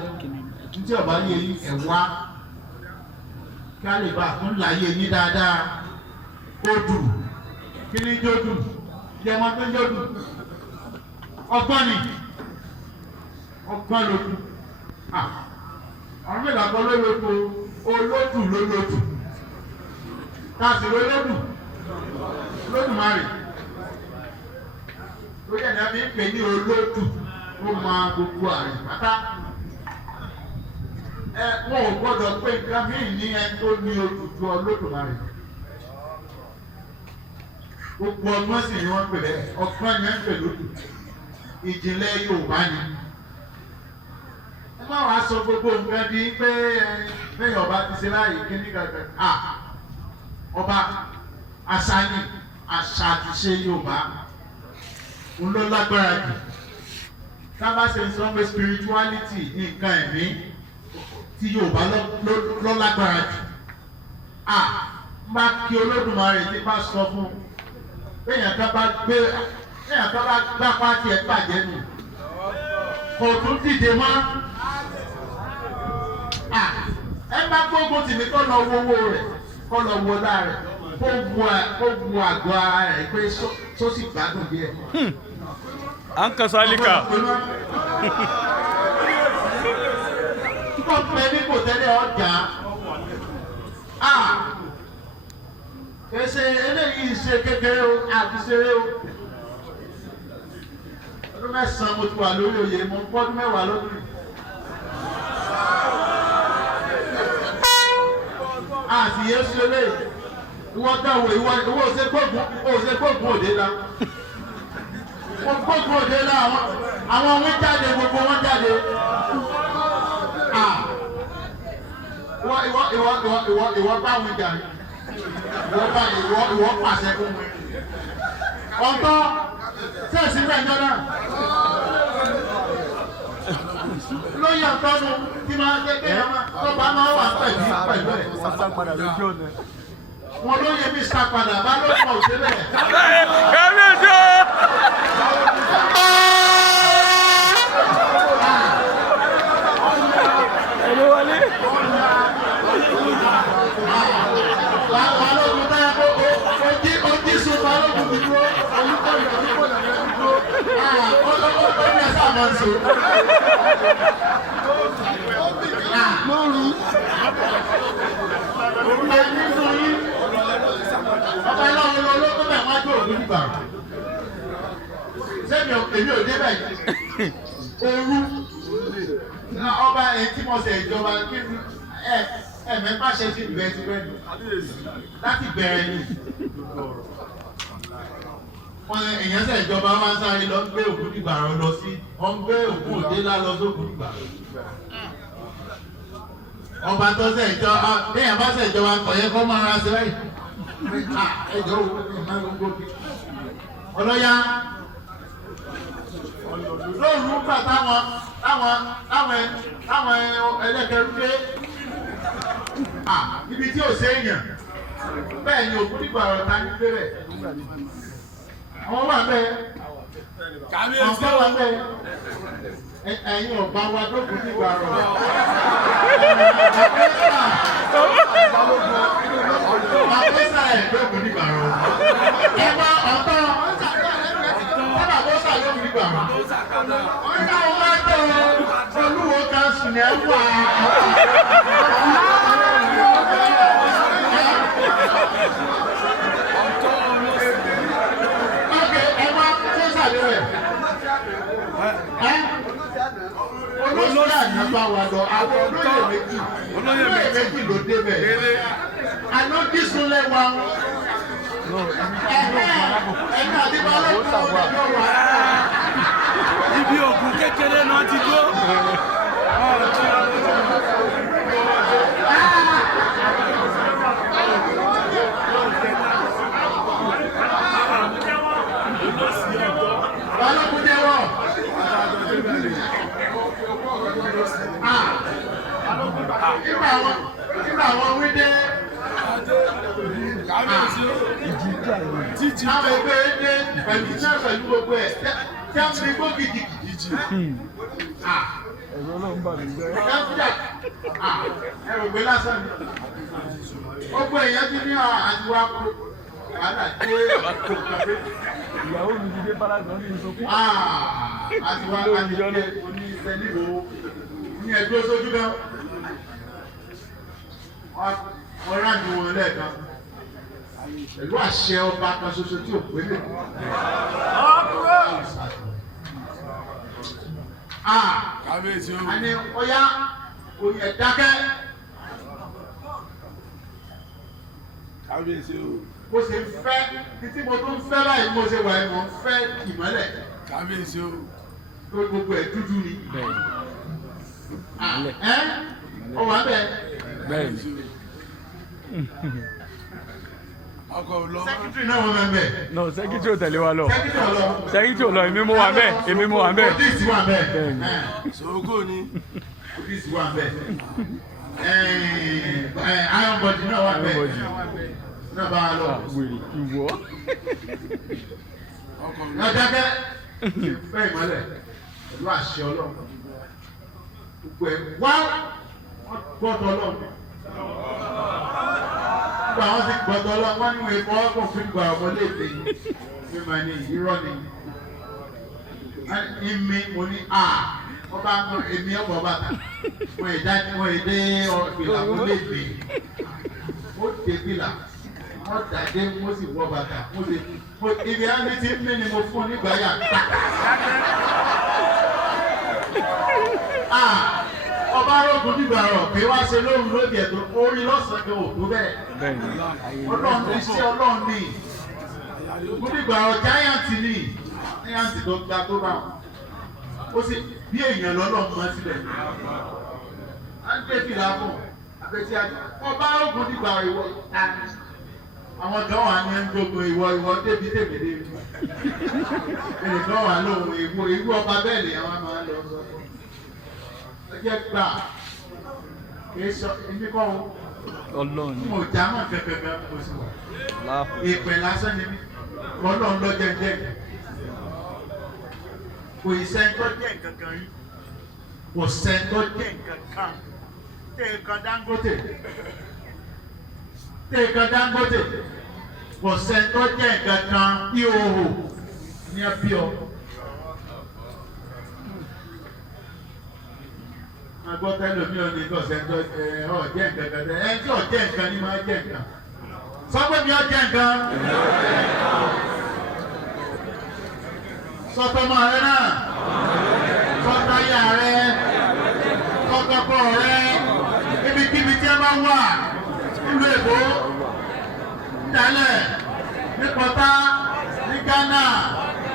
ntí ọba yẹ yìí ẹ̀wá kí a lè bá tún láyé yín dáadáa. Odù kí ni jódù jẹ́ ọmọ tó ń jódù ọgbọ́n ni ọgbọ́n lójú àwọn mẹ́ta kan ló lójú olódù ló lójú káàsì ló lódù Olódùmarè lórí ẹ̀dá mi ń pè ní olódù ó máa gbogbo àrùn pátá wọn ò gbọ́dọ̀ pé nǹkan míì ní ẹni tó ní ojújú Olódùmarè gbogbo ọgbọ́n sì ni wọ́n pè bẹ́ẹ̀ ọgbọ́n ni wọ́n pè lódù ìjìnlẹ̀ Yorùbá ni ẹ má wàá sọ gbogbo nǹkan di pé lẹ́yìn ọba ti ṣe láàyè kíní kankan ọba àṣà ni àṣà àti ṣe Yorùbá ń lọ lágbára jù tábà ṣe ń sọ pé spirituality nǹkan ẹ̀mí tí Yorùbá lọ lágbára jù má kí Olódùmarè tí bá sọ fún èèyàn kan bá gbá pàtì ẹ̀ bàjẹ́ nù kò tún dìde mọ́ ẹ bá gbógun tì mí kó lọ wo owó rẹ̀ kó lọ wo ọlá rẹ̀ kó wu àgọ́ ara rẹ̀ pé tó sì gbádùn díẹ̀. An kasalika. Kó pẹ́ ní kò tẹ́lẹ̀ ọjà kẹsẹ̀ eléyìí ṣe kékeré o àti ṣeré o. Ọdún mẹ́sàn-án mo ti wà lórí oyè mo pọ́dún mẹ́wàá lórí. Àti Yéṣu eléyìí ìwọ dáwọ ìwọ òṣè gbógun òde la. Mo gbógun òde la àwọn wọn jáde gbogbo wọn jáde. Ìwọ bá wọn jà ní. Ìwọ pàṣẹ fún mi. Ọ̀tọ̀ sẹ́ẹ̀sì rẹ̀ jọ́nà. Lóyè ọ̀tọ́nu tí máa ń gbé tó bá máa wà pẹ̀lú ẹ̀. Wọ́n lóye mi sá padà bá ló mọ̀ òṣèlè. Lóru. Ọba ẹlọ́run lọ ló bẹ̀ wá jó òun nígbà. Sẹ́mi èmi ò débẹ̀ yìí. Òru. Ọba èyí tí mo ṣe ìjọba kí ẹ̀mẹ́fà ṣe ti bẹ̀rẹ̀ ti bẹ̀rẹ̀ láti bẹ̀rẹ̀ ni. Wọ́n èèyàn sẹ̀ ìjọba máa ń sáré lọ gbé òkú nígbà rọ lọ sí wọ́n gbé òkú òde lá lọ sókú nígbà. Ọba tó sẹ̀ ìjọba bẹ́ẹ̀ bá sẹ̀ ìjọba kọ̀ yẹ kó máa ra sí báyìí. Ẹjọ́ òwú ni máa ń gbóbi. Ọlọ́yà lóòrùn gbà táwọn ẹlẹ́kẹ̀rú dé ibi tí ò séèyàn bẹ́ẹ̀ ni òkú nígbà rọ̀ ta ní gbé rẹ̀. Àwọn wà bẹ́ẹ̀, ọ̀gá wà bẹ́ẹ̀, ẹ̀yin ọ̀gbà wa dókòó nígbà rọ̀. Àpẹ́sà ẹ̀ dókòó nígbà rọ̀. Ẹ̀wọ̀n ọ̀tọ̀ sábà bọ́sà dókòó nígbà rọ̀. Ọ̀gá wọn wá tó olúwo kan sùn ẹ̀ wà. Olóyè àyànbá wa lọ, àwọn olóyè méjì ló débẹ̀. Àná dísùn lẹ́wà. Ẹ̀ka àdìbò ọlọ́pàá ọ̀dọ́ wa. Ibi òkun kékeré náà ti dó. Balógun jẹ́wọ́. Nígbà àwọn wídé àwọn ẹgbẹ́ dé pẹ̀lú iṣẹ́ pẹ̀lú gbogbo ẹ̀ tí a ń fi gbó gidigidi. Ẹ̀rọ náà ń bà mí jẹ́. ẹ rò pé lásán ni gbogbo èèyàn ti ní àtiwá kó wàhálà dé ìyàwó mi ti dé balance wọn ní ìsọkún. àtiwá àtijọ́ oní sẹ́líbò ní ẹgbẹ́ sójú náà wọ́n rántí wọn lẹ́ẹ̀kan pẹ̀lú àṣẹ ọba kan ṣoṣo tí ò pé lè. kábíyèsí o. àní ọ̀yá òye dákẹ́. kábíyèsí o. mo ṣe ń fẹ́ títí mo tún fẹ́ báyìí mo ṣe wà ẹ̀ mọ̀ ń fẹ́ ìmọ́lẹ̀. kábíyèsí o. gbogbo ẹ̀ dúdú ni. ọ wà bẹ́ẹ̀. bẹ́ẹ̀ni. ọkọ̀ lọ. sẹ́kítírì náà wọ́n máa ń bẹ̀. no sẹ́kítírì ò tẹ̀lé wa lọ. sẹ́kítírì ò lọ. sẹ́kítírì ò lọ èmi mo wà bẹ́ẹ̀ èmi mo wà bẹ́ẹ̀. òdìsí wà bẹ́ẹ̀. sòókò ni. òdìsí wà bẹ́ẹ̀. ayọ̀bọ̀dì náà wà bẹ́ẹ̀. náà bá a lọ. wèrè ìwọ. lọ́jọ́kẹ́ fẹ́ ìmọ́lẹ̀ pẹ̀lú àṣẹ ọlọ́run gbogbo ẹ̀ wá gbọ́dọ̀ ọlọ́run gbogbo àwọn sì gbọ́dọ̀ ọlọ́run wọ́n ní wọ́n èèmọ̀ ọgbọ̀n fún ìgbà ọmọdé èdè mi mà ní irọ́ ni ìmí mo ní wọ́n bá mọ èmi ọ̀pọ̀ bàtà wọ́n èdè ìlà ọmọdé èdè ó dé bìlà wọ́n dàdé mo sì wọ bàtà mo sì ibi àmì tí ń mí ni mo fún nígbà yà ọba arógun nígbà rọ̀ pé wá ṣe lóhùn lóde ẹ̀dùn orí lọ́sàn-án kan òkú bẹ́ẹ̀ ọlọ́run ní sí ọlọ́run ní nígbà rọ̀ jáyàntì ní jáyàntì tó gba tó bá wọn ó sì bí èèyàn lọ́lọ́run mọ́ síbẹ̀ á ń gbé fìlà fún àbẹ̀tí àjà ọba arógun nígbà rọ̀ ìwọ àwọn kan wà ní gbogbo ìwọ débi tèmídé ẹnìkan wà lóhùn ìwú ọba bẹ́ẹ̀ ni àwọn máa ń lọ sọ ẹjẹ gbà kìí sọ èmi kọ́ o Ọlọ́run ni mo já mọ̀ kẹ̀kẹ́ kò sí wà ìpè lásán ni mí Ọlọ́run lọ jẹ́jẹ́ kò ìsẹ́ńtọ́ jẹ́ nǹkan kan rí kò sẹ́ńtọ́ jẹ́ nǹkan kan tẹ̀ẹ̀kan Dangote kò sẹ́ńtọ́ jẹ́ nǹkan kan bí òhò ní ẹbí ọ. agbọ́tẹ́lò mi ò ní kọ́ sẹ́ńtọ́ ọ̀jẹ́ nǹkan kan tẹ́ tí ọ̀jẹ́ nǹkan ni máa jẹ́ nǹkan sọ pé mi ọ̀jẹ́ nǹkan sọtọmọ rẹ náà sọtọyà rẹ sọtọkọ rẹ ibikíbi tí ẹ bá wà nílùú Èkó nílẹ̀ ní Pọ́tà ní Ghana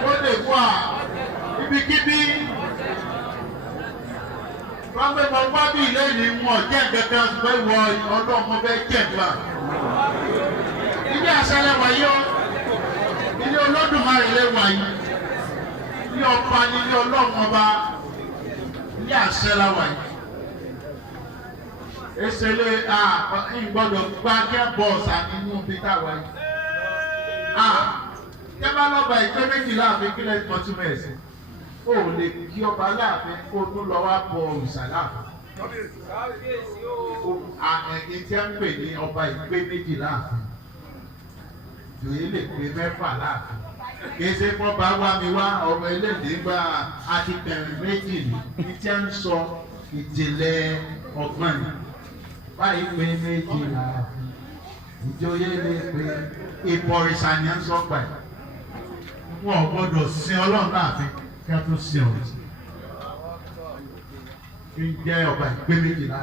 Côte d'Ivoire ibikíbi wọ́n fẹ́ mọ wá bí ilé ní wọn jẹ́ nǹkan ṣùgbọ́n ìwọ ọlọ́mọ fẹ́ jẹ́ nǹkan. ilé àṣẹlẹ̀ wáyé o ilé Olódùmarè lè wáyé ilé ọba ní ilé ọlọ́mọ ọba ilé àṣẹlẹ̀ wáyé. Èsèlè ìgbọ́dọ̀ gba kẹ́bọ̀ ọ̀sà nínú peter wáyé. Jẹ́bá lọ́ba ìpé méjìlá àfi kílẹ̀ tọ́túmọ̀ ẹ̀sìn. O lè kí ọba láàfin kó tó lọ wá bọ òrìṣà láàfin. Ẹni tí a ń pè ní ọba ìpé méjì láàfin. Ìjòyè lè pé mẹ́fà láàfin. Kì í ṣe fọ́ba wá mi wá ọ̀rọ̀ eléyìí gba akíkẹrin méjì ní tí a ń sọ ìjìnlẹ̀ ọgbọ́n ni. Báyìí pé méjì láàfin. Ìjòyè lè pé ìbọ̀rìṣà ni a ń sọ gbà. Wọ́n ò gbọ́dọ̀ sin Ọlọ́run láàfin kí a tó sin ọ̀rọ̀ sí kí n jẹ́ ọba ìgbé méjìlá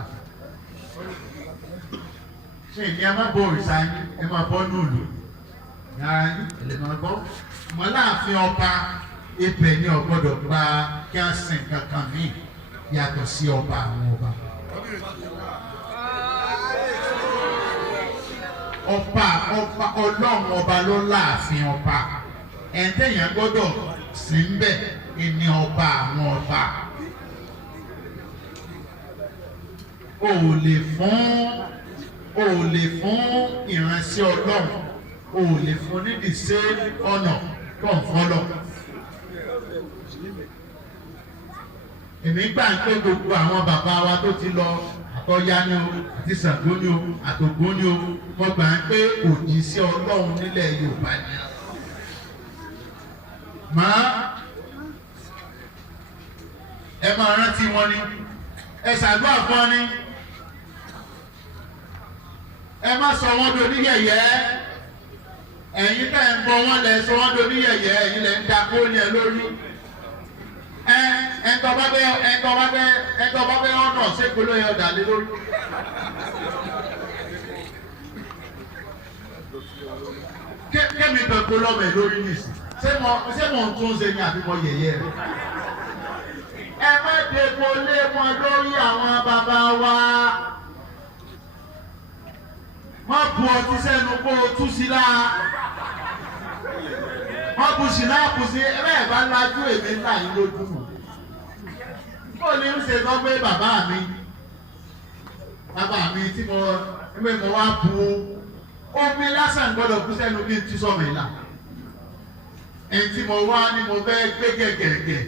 ṣé ìní ẹ má bọ òrìṣà yín ẹ má bọ́ núùlù yàrá yín ẹ má bọ́ mọ́ láàfin ọba ibẹ̀ ni ọ̀gbọ́dọ̀ gba kí a sin kankan míì yàtọ̀ sí ọba àwọn ọba. Ọlọ́run ọba ló láàfin ọba ẹ̀ńtẹ̀yìn gbọ́dọ̀ sí ń bẹ̀ ìní ọba àwọn ọba. O ò lè fún ìránṣẹ́ Ọlọ́run o ò lè fún ní the same honor tó ń fọ́lọ̀. èmi gbà ń pé gbogbo àwọn bàbá wa tó ti lọ àtọ́yá ni o àti Ṣàngó ni o àtògún ni o wọ́n gbà ń pé òjíṣẹ́ Ọlọ́run nílẹ̀ Yorùbá ni. Màá ẹ máa rántí wọn ni ẹ ṣàdúrà fún wọn ni ẹ má sọ wọn do níyẹ̀yẹ́ ẹ̀yin tẹ́ ń bọ wọn lẹ̀ sọ wọn do níyẹ̀yẹ́ ẹ̀yin lẹ̀ ń da kó ní ẹ lórí ẹ̀ńtọ́ bá bẹ́ ọ̀nà ṣégbóló yẹ ọ̀dà lé lórí. Kémi gbẹ̀gbọ́ lọ́mọ ẹ̀ lórí nìsí ṣé mo ń tún ṣe ní àbí mo yẹ̀yẹ́ rẹ̀. Ẹ má dègbò lé wọn lórí àwọn bàbá wa. Má bu ọtí sẹ́nu kó o tú sí láà. Wọ́n bu sí náà kù sí ẹ bá lajú èmi ńlá yín lójú mọ̀. Ó ní ń ṣe sọ pé bàbá mi tí mo wá bu omi lásán gbọ́dọ̀ kú sẹ́nu kí n tú sọ́mọ ìlà. Ẹni tí mo wá ní mo fẹ́ gbé gẹ̀gẹ̀gẹ̀.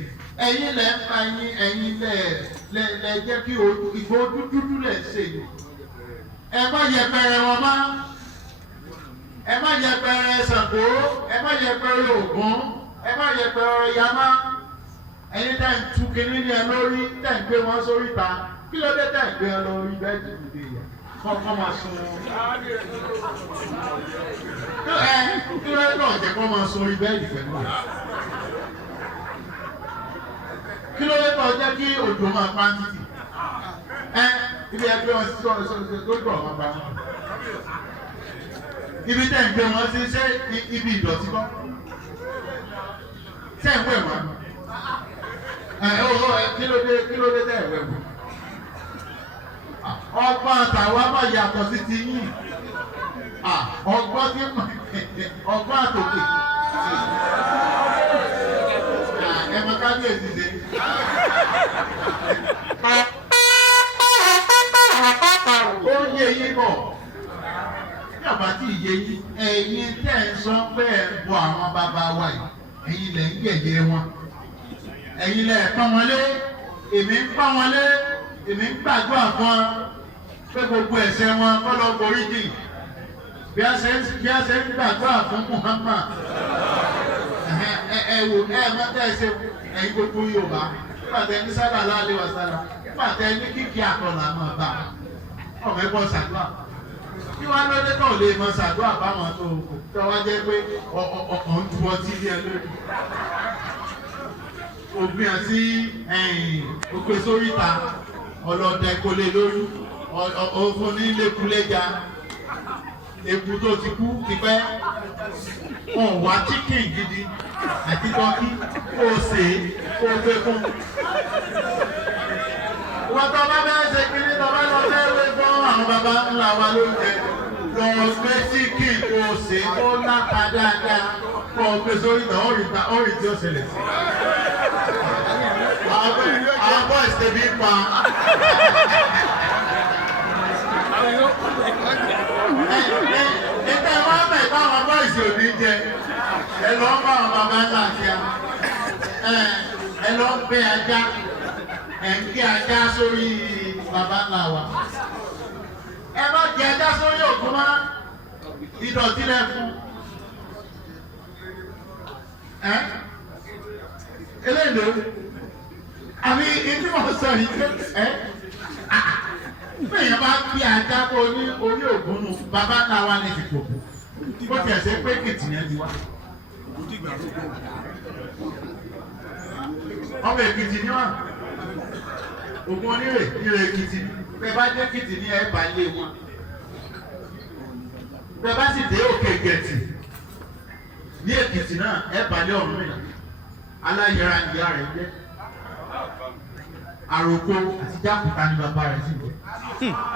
Ẹ̀yin lẹ̀ ń fa ẹ̀yin lẹ̀ jẹ́ kí ìgbó dúdú lẹ̀ ṣe yìí. Ẹ má yẹpẹrẹ wọn má. Ẹ má yẹpẹrẹ Ṣàngó, ẹ má yẹpẹrẹ Ògún, ẹ má yẹpẹrẹ Ọya má. Ẹ̀yin tẹ́ ń tú kinní ní ẹ lórí, tẹ́ ń gbé wọn sórí ta. Kí ló dé tẹ́ ń gbé ẹ lórí bẹ́ẹ̀dì ìdè yẹn? Kọ́ máa sun. Kí ló dé náà jẹ́ kọ́ máa sun orí bẹ́ẹ̀dì pẹ̀lú rẹ̀? Kí ló dé náà jẹ́ kí òjò máa pa ń títì? Ibi ẹgbẹ́ wọn sí sọ̀rọ̀ lójú ọ̀ma pa wọn. Ibi tẹ́ ń gbé wọn sí ṣé ibi ìdọ̀tí kọ́? Ṣé ń wẹ̀ wọ́n? Kí ló dé tẹ́ ẹ̀ wẹ̀ wọ́n? Ọgbọ́n àtàwọn máa yàtọ̀ sí ti yín. Ọgbọ́n àtòkè. Ẹ mọ kábíyèsí ṣe. Ó yé yín bọ̀. Bí àbá tí ì yé yín, ẹ̀yin tẹ́ ń sọ pé ẹ̀ ń bọ àwọn bàbá wa yìí, ẹ̀yin lẹ̀ ń yẹ̀yẹ́ wọn. Ẹ̀yin lẹ̀ pọ́n wọn lé, èmi ń pọ́n wọn lé, èmi ń gbàdúrà fún wọn pé gbogbo ẹ̀ṣẹ̀ wọn kọ́ lọ borí jìn. Bí a ṣe ń gbàdúrà fún Muhammad. Ẹ wò mọ́tẹ́ ṣe ẹ̀yin gbogbo Yorùbá. Nígbà tẹ ní sábà láàlẹ́ wa sára. Nígbà tẹ ní kíkì àkọlà máa bá ọmọ ẹ̀kọ́ ṣàdúrà. Kí wọ́n lóde náà lè mọ ṣàdúrà báwọn tó kù. Tí wọ́n jẹ́ pé ọkàn ń ju ọtí ní ẹ lórí. Ògbìn àti òpè sóríta ọlọ́dẹ kò lè lórí. Òfin ní lẹ́kulẹ́ja. Eku tó ti kú ti pẹ́. Wọ́n wá chicken gidi àti tọ́kí kó o sè é kó o gbé fún. Wọ́n tó bá bẹ́ẹ̀ ṣe kiri tó bá lọ bẹ́ẹ̀ wé fún àwọn baba ńlá wa lóúnjẹ. Lọ gbé chicken kó o sè é kó láta dáadáa kó o gbé sórí náà ó rí tí ó ṣẹlẹ̀ sí. Àwọn boys tẹ̀lé pa. Ìtẹ̀ wọ́n bẹ̀ báwọn boys ò ní jẹ. Ẹ lọ bá àwọn baba ńlá kíá. Ẹ lọ gbé ajá. Ẹ ń gbé ajá sórí baba ńlá wa. Ẹ má jẹ ajá sórí òkú mọ́. Ìdọ̀tí lẹ fún. Eléyìí ló. Àbí ìdí wọn sọ yìí pé bẹ́ẹ̀ bá gbé ajá kó ní orí ògùn nù bàbá ńlá wa ní ìsìnkú bó tiẹ̀ ṣe pé kìtì yẹn ti wá. Ọmọ Èkìtì ni wọn ògùn onírè nílò Èkìtì bẹ́ẹ̀ bá dé Èkìtì ní ẹ̀ bá lé wọn bẹ́ẹ̀ bá sì dé Òkè Gẹ̀tì ní Èkìtì náà ẹ̀ bá lé Ọ̀rúnmìlà aláyẹra ìyá rẹ̀ jẹ́. Àròkọ àti jákùtà ni bàbá rẹ̀ sì jẹ́.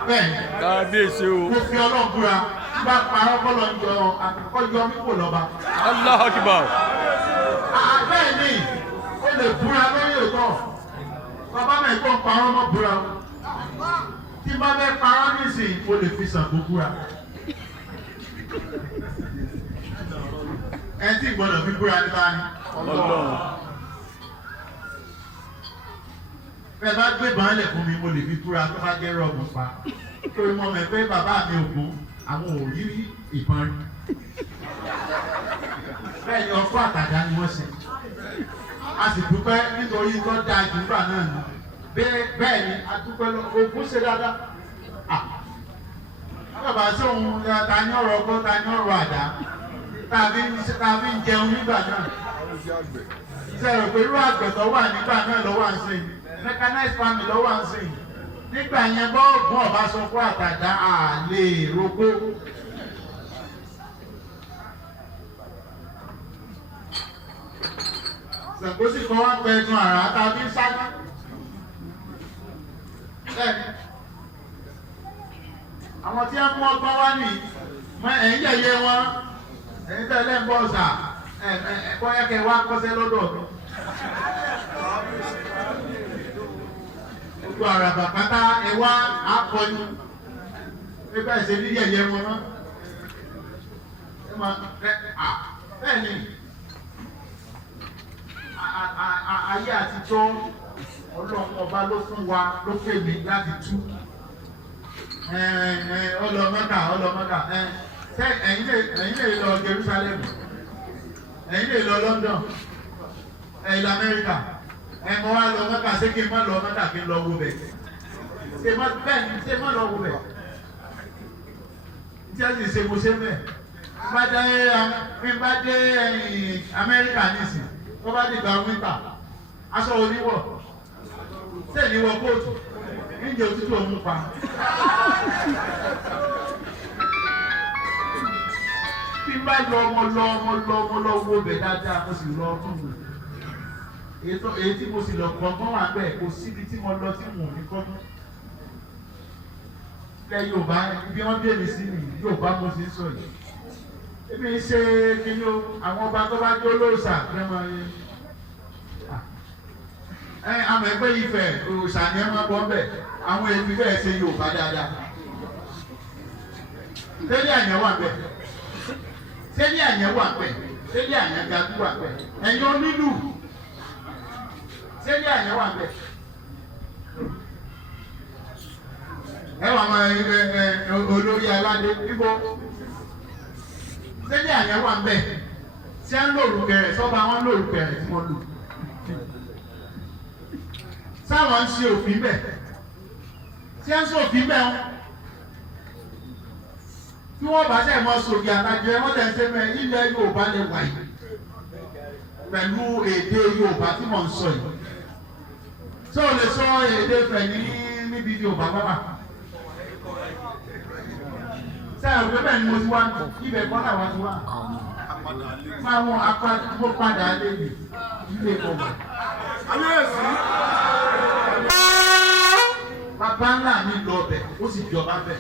Bẹ́ẹ̀ni, kábíyèsí o. Mo fi Ọlọ́run búra tí bá parọ́ kọ́lọ́ ń yọ àkọ́kọ́ yọ mí kò lọ́ba. Allahu Akbar. Bẹ́ẹ̀ni, o lè búra lórí òótọ́. Bàbá mi kò parọ́ mọ́ búra o. Tí bá fẹ́ parọ́ nísìnyí, o lè fi Ṣàngó búra. Ẹ tí gbọ́dọ̀ fi búra nípa ni. Ọlọ́run. bẹ́ẹ̀ bá gbé bàálẹ̀ fún mi mo lè fi túra tó bá jẹ́ rọ́ọ̀mù pa torí mo mọ̀ pé bàbá mi Ògún àwọn ò rí ìbọn rí bẹ́ẹ̀ ni ọkọ̀ àtàdá ni wọ́n ṣe a sì dúpẹ́ nítorí tó dáa jù nígbà náà ni bẹ́ẹ̀ ni a dúpẹ́ Ògún ṣe dáadáa bàbá sí òun ta ní ọ̀rọ̀ ọgbọ́n ta ní ọ̀rọ̀ àdá tàbí ń jẹun nígbà náà ṣe rò pé irú àgbẹ̀ tó wà nígbà náà lọ́wọ́ à ń sìn mechanized farming lọ́wọ́ à ń sìn nígbà yẹn bọ́ọ̀gùn ọ̀bá sọ fún àtàdá àlè rogó. Ṣàkóso kan wá pẹ́ ẹ̀dùn àrà tàbí sáná. Àwọn tí wọ́n mú ọgbọ́n wá nì ẹ̀yìn yẹ̀yẹ́ wọn ẹ̀yìn tẹ̀lé ń bọ̀ ọ̀sà ẹ̀kọ́ yẹ́kẹ́ wá kọ́sẹ́ lọ́dọ̀ mi. Gbogbo àràbà pátá ẹ̀wá akọni ẹgbẹ́ ẹ̀sẹ̀ ní yẹ̀yẹ́ wọn náà. Bẹ́ẹ̀ ni ayé àtijọ́ Ọlọ́run ọba ló fún wa ló fẹ́ mi láti tú ọlọmọkà ẹ̀yin lè lọ Jerusalem ẹ̀yin lè lọ London ẹ̀yin lọ America mo wá lọ Mẹ́kà ṣé kí n má lọ Mẹ́kà kí n lọ wo bẹ̀ ṣé má lọ wo bẹ̀ tí a sì ṣe mo ṣe mẹ́ bá dé America nísìn wọ́n bá dìgbà winter aṣọ oníwọ̀ sẹ́ni wọ kóòtù níjẹ òtútù òun pa. Bí bá lọ mo lọ wo bẹ̀ dáadáa mo sì lọ fún mi. Èyí tí mo sì lọ kọ́gbọ́n wà bẹ́ẹ̀ kò síbi tí mo lọ tí mò ń ní kọ́gbọ́n. Ilẹ̀ Yorùbá ibi wọ́n bí èmi sí mi Yorùbá mo sì ń sọ yìí. Ebi ń ṣe kíni o àwọn ọba tó bá jó lóòsà lẹ́mọ̀ yẹn. Àmọ́ ẹgbẹ́ Ifẹ̀ òòṣà ni ẹ máa bọ́ bẹ̀ àwọn èmi bẹ́ẹ̀ ṣe Yorùbá dáadáa. Tẹ́lẹ̀ àyẹ̀ wà bẹ̀ tẹ́lẹ̀ àyẹ̀ wà bẹ̀ tẹ́lẹ̀ àyẹ̀ gàdú wà bẹ̀ ẹ̀yin onílù tẹ́lẹ̀ àyẹ̀ wà bẹ̀. Ẹ wà máa olórí aládé níbo tẹ́lẹ̀ àyẹ̀ wà bẹ̀ tí a ń lòrùkẹ rẹ̀ sọ́ba wọn lòrùkẹ rẹ̀ tí wọ́n lò. Sáwọn ń ṣe òfin bẹ̀ tí a ń ṣe òfin bẹ̀ wọn tí wọ́n bá sẹ̀ mọ́ sògì àtàjọ ẹ̀ wọ́n tẹ̀ ń ṣe mẹ́ ilẹ̀ Yorùbá lè wà yìí pẹ̀lú èdè Yorùbá tí mò ń sọ yìí tí o lè sọ èdè Ifẹ̀ níbi Yorùbá bàbá sẹ́yìn òpé bẹ́ẹ̀ ni mo ti wá ibẹ̀ kọ́ làwọn ti wá fáwọn mo padà lé mi ilé ìkọ̀wé. Bàbá ńlá mi lọ bẹ̀ ó sì jọba bẹ̀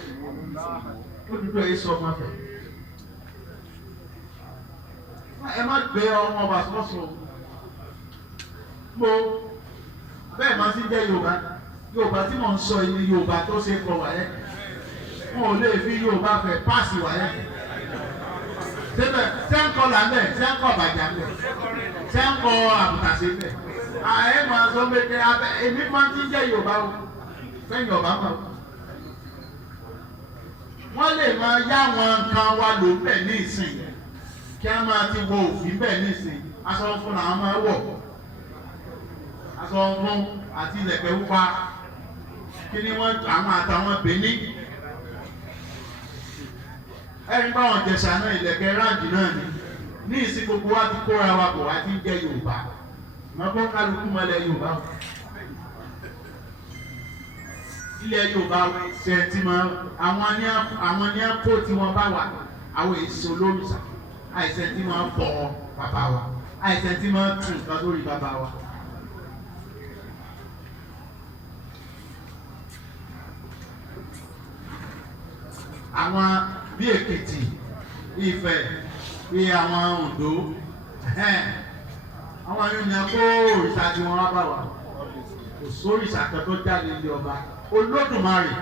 ó dúdú ẹ̀ sọ ọmọ bẹ̀. Ẹ má gbé ọmọ ọba sọ́sọ́ mo bẹ́ẹ̀ máa ti jẹ́ Yorùbá tí mò ń sọ ilé Yorùbá tó ṣe kọ wáyé wọn ò lè fi Yorùbá fẹ́ páàsì wáyé. Ṣé ń kọ làmẹ́ ṣé ń kọ bàjá mẹ́ ṣé ń kọ àbùtàṣe mẹ́ ẹ máa sọ pé èmi máa ti jẹ́ Yorùbá o sẹ́yìn ọ̀bá mọ̀ wọ́n lè máa yá wọn nǹkan wa lò bẹ́ẹ̀ ní ìsìn kí a máa ti wọ òfin bẹ́ẹ̀ ní ìsìn aṣọ fún làwọn máa wọ̀ aṣọ fún àti ilẹ̀kẹ̀ wúpa kí ni wọ́n àwọn àtàwọn bèní ẹ̀rí báwọn jẹ̀ṣà náà ilẹ̀kẹ̀ ráǹdì náà ní ìsìn gbogbo wa ti kóra wa bọ̀ wá ti ń jẹ́ Yorùbá mọ́kọ́ kálukú mọ́lẹ̀ Yorùbá ilẹ̀ Yorùbá ṣe ti mọ àwọn ní àpò tí wọ́n bá wà àwọn èso lórìṣà àìsàn tí wọ́n bọ̀ bàbá wa àìsàn tí wọ́n tún nǹkan lórí bàbá wa. Àwọn bí Èkìtì Ifẹ̀ bí àwọn Oǹdó àwọn ènìyàn kó òrìṣà tí wọ́n wá bá wa kò sóríṣà kan tó jáde ilé ọba Olódùmarè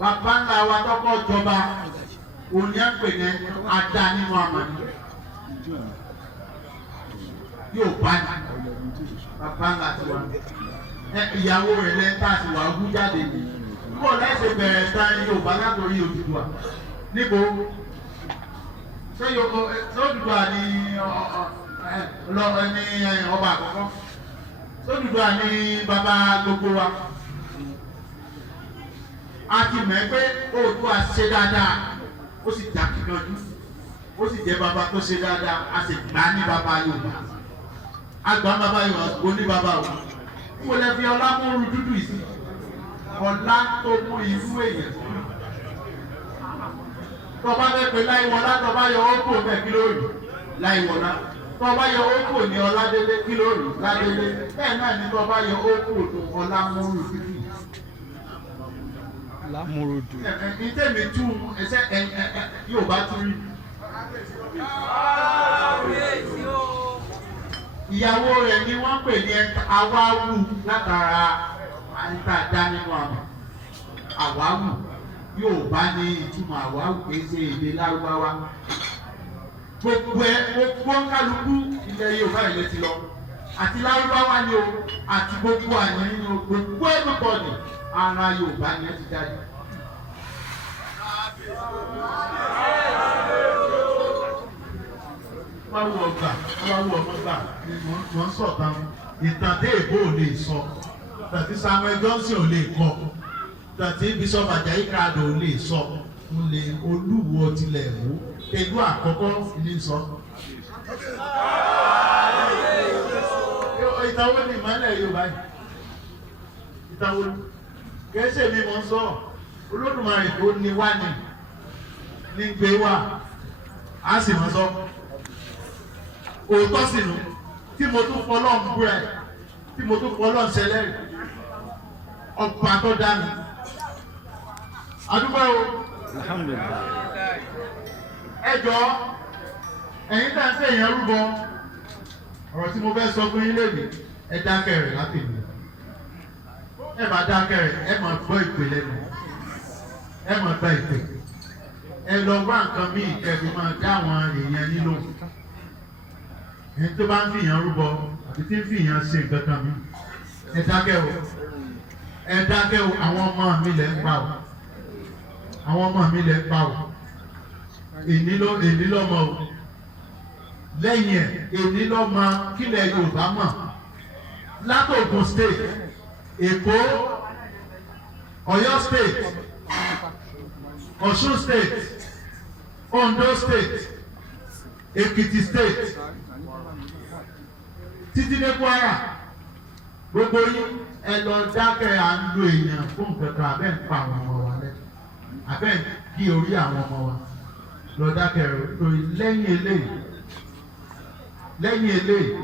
bàbá ńlá wa tọkọ jọba òní à ń pè ní adá nínú àmàlí yóò bá ní bàbá ńlá tiwa ìyàwó rẹ̀ lẹ́ńtà àti wàá gún jáde ní kó lẹ́sẹ̀ bẹ̀rẹ̀ tán Yorùbá látòrí Odùduwà níbo ṣé Odùduwà ní ọba àkọ́kọ́ ṣé Odùduwà ní bàbá gbogbo wa a ti mọ̀ pé Oòduà ṣe dáadáa ó sì jà kíkanjú ó sì jẹ́ bàbá tó ṣe dáadáa a sì gbà ní bàbá Yorùbá àgbà bàbá Yorùbá oní bàbá o mo lè fi ọlá mú oru dúdú yìí ọlá tó mú irú èèyàn tọba bẹ pé láìwọlá tọba yọ ókò bẹ kí ló rí láìwọlá tọba yọ ókò ní ọládélé kí ló rí ládélé bẹ́ẹ̀ náà ni tọba yọ ókò tó ọlá mú oru dúdú lámúrúdù. ìtẹ̀mí tú ẹsẹ̀ yóò bá tú rí. ìyàwó rẹ̀ ni wọ́n pè ní awáwù látara àìtàdá nínú àmọ̀ àwáwù yóò bá ní ìtumọ̀ àwáwù kì í ṣe èdè Lárúbáwá gbogbo kálukú ilẹ̀ Yorùbá ilẹ̀ ti lọ àti Lárúbáwá ni o àti gbogbo àyàn ni o gbogbo everybody ara Yorùbá ni ẹ ti jáde. wọ́n wọ ọgbà wọ́n wọ ọmọgbà ni wọ́n sọ̀tàn ìtàn tí èbó ò lè sọ tàbí Samuel Johnson ò lè kọ tàbí Bishop Ajayi Crowther ò lè sọ ń lè Olúwo tilẹ̀ wò pẹ̀lú àkọ́kọ́ ní sọ. ìtàn wo ni ìmọ̀lẹ̀ Yorùbá yìí ìtàn wo kẹ́sẹ̀ mi mọ̀ ń sọ Olódùmarè tó ní wá ní gbé wá á sì mọ̀ sọ òótọ́ sì nù tí mo tún fọlọ́ ń búra ẹ̀ tí mo tún fọlọ́ ń ṣẹlẹ̀ rẹ̀ ọ̀pọ̀ àtọ́dá mi adúgbò o ẹ jọ ẹ̀yin tá ń fẹ́ èèyàn rúbọ ọ̀rọ̀ tí mo fẹ́ sọ fún yín lónìí ẹ dákẹ́ rẹ̀ látẹ̀lé ẹ bá dákẹ́ rẹ̀ ẹ máa gbọ́ ìpè lẹ́nu ẹ máa gba ìpè ẹ lọ wá nǹkan míì kẹfì máa dá àwọn èèyàn nílò ẹni tó bá ń fìyàn rúbọ àti tí ń fìyàn ṣe nǹkan kan mi ẹ dákẹ́ o ẹ dákẹ́ o àwọn ọmọ mi lẹ̀ ń pa o àwọn ọmọ mi lẹ̀ ń pa o èní lọ́mọ o lẹ́yìn ẹ̀ èní lọ́mọ kílẹ̀ Yorùbá mọ̀ látògùn state Èkó Ọ̀yọ́ state Ọ̀ṣun state Ondo state Èkìtì state títí dé Kwara gbogbo yín ẹ lọ dákẹ́ à ń lo èèyàn fún nǹkan abẹ́ ń pa àwọn ọmọ wa lẹ́nu abẹ́ ń kí orí àwọn ọmọ wa lọ dákẹ́ rẹ̀ lórí lẹ́yìn eléyìí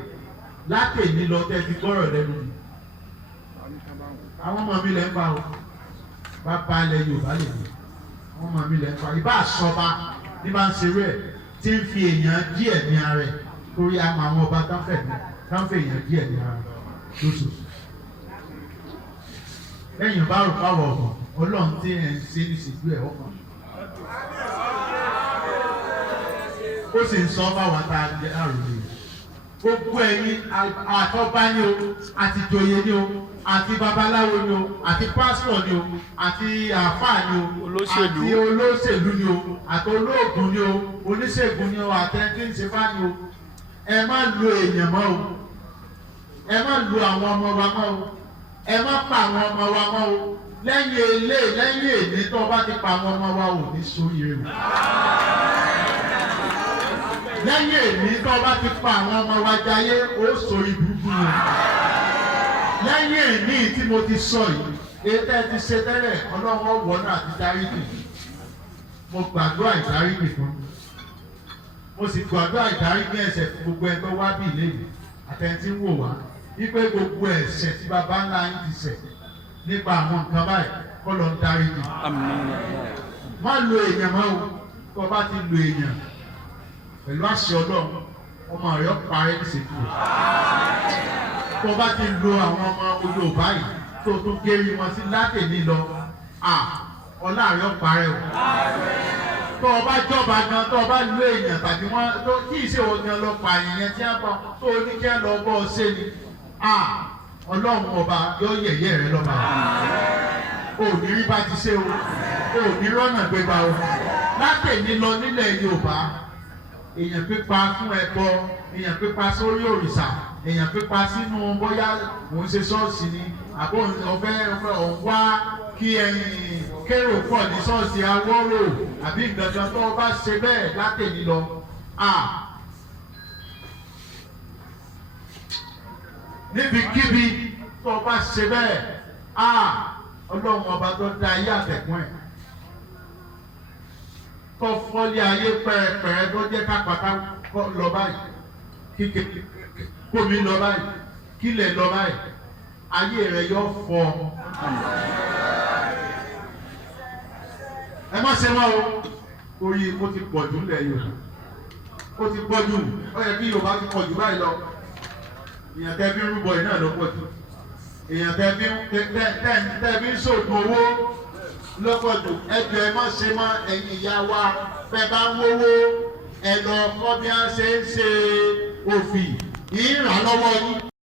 látẹ̀ní lọ tẹ́ ti gbọ́rọ̀ lẹ́nu mi àwọn ọmọ mi lẹ́ ń pa o bàbá ilẹ̀ Yorùbá lè ní àwọn ọmọ mi lẹ́ ń pa ìbá àsọba ní bá ń ṣeré ẹ̀ tí ń fi èèyàn díẹ̀ ní ara ẹ̀ torí àmọ́ àwọn ọba táǹfẹ̀ èèyàn díẹ̀ ní ara lóṣooṣù lẹ́yìn bá rò káwọ̀ ọ̀gbọ̀n Ọlọ́run tí ẹ̀ ń ṣe ní ìṣèjú ẹ̀ ọkàn ó sì ń sọ fáwọn tá a jẹ́ àròlé gbogbo ẹ̀yin àtọ́bá ni o àti ìjòyè ni o àti babaláwo ni o àti pásítọ̀ ni o àti àáfàá ni o àti olóṣèlú ni o àti olóògùn ni o oníṣègùn ni o àtẹnudíṣẹ́fà ni o ẹ má lo èèyàn mọ́ o ẹ má lo àwọn ọmọ wa mọ́ o ẹ má pa àwọn ọmọ wa mọ́ o lẹ́yìn èdè tó bá ti pa àwọn ọmọ wa ò ní sóríire o lẹ́yìn èmi tó bá ti pa àwọn ọmọ wa jayé ó sórí burúkú o lẹ́yìn èmi tí mo ti sọ yìí ètò ẹ ti ṣe tẹ́lẹ̀ Ọlọ́run ọ̀wọ́ náà ti dáríjì mo gbàdúrà ìdáríjì fún mo sì gbàdúrà ìdáríjì ẹ̀ṣẹ̀ fún gbogbo ẹ tó wá bí ìléyìí àtẹ̀ntì ń wò wá wípé gbogbo ẹ̀ṣẹ̀ tí baba ńlá yín ti ṣẹ̀ nípa àwọn nǹkan báyìí kọ́ lọ ń dáríjì má lo èèyàn mọ́ o tó bá ti lo èèyàn pẹ̀lú àṣẹ Ọlọ́run ọmọ rẹ̀ parẹ́ níṣẹ́jú rẹ̀ tó bá ti lo àwọn ọmọ Yorùbá yìí tó tún gérí wọn sí látẹ̀ní lọ ọlá rẹ̀ parẹ́ o tó o bá jọba gan tó o bá lo èèyàn tàbí wọn tó kí ìṣèwọ gan lọ pa èèyàn tí wọn bọ tó o ní kí wọn lọ bọ ọ ṣe ni Ọlọ́run ọba yóò yẹ̀yẹ́ rẹ lọ́ba o ò ní rí bá ti ṣe o ò ní rọ́nà gbégbá o látẹ̀yìn lọ nílẹ̀ Yorùbá èèyàn pípa fún ẹbọ èèyàn pípa sórí òrìṣà èèyàn pípa sínú bóyá òun ṣe ṣọ́ọ̀ṣì ni àbó ọ̀fẹ́ òun wá kí ẹ̀yìn kérò pọ̀ ní ṣọ́ọ̀ṣì Awórò àbí nǹkan kan tó bá ṣe bẹ́ẹ̀ látẹ̀yìn lọ níbikíbi tó bá ṣe bẹ́ẹ̀ Ọlọ́run ọba tó dá ayé àtẹ̀kùn ẹ̀ tó fọ́lé ayé pẹ̀rẹ̀pẹ̀rẹ̀ tó jẹ́ kápátá lọ báyìí kíkẹ́ kómi lọ báyìí kílẹ̀ lọ báyìí ayé rẹ̀ yóò fọ́ ẹ má ṣe wá o orí ó ti pọ̀ jù nílẹ̀ Yorùbá ó ti pọ̀ jù ó yẹ kí Yorùbá ti pọ̀ jù báyìí lọ èèyàn tẹ́ fi ń rúbọ yìí náà ló pọ̀ jù èèyàn tẹ́ fi ń ṣògùn owó lọ́pọ̀ jù ẹjọ́ ẹ má ṣe mọ́ ẹ̀yin ìyá wa bẹ́ẹ̀ bá ń wówó ẹ lọ kọ́ bí wọ́n ṣe ń ṣe òfì ìrànlọ́wọ́ yín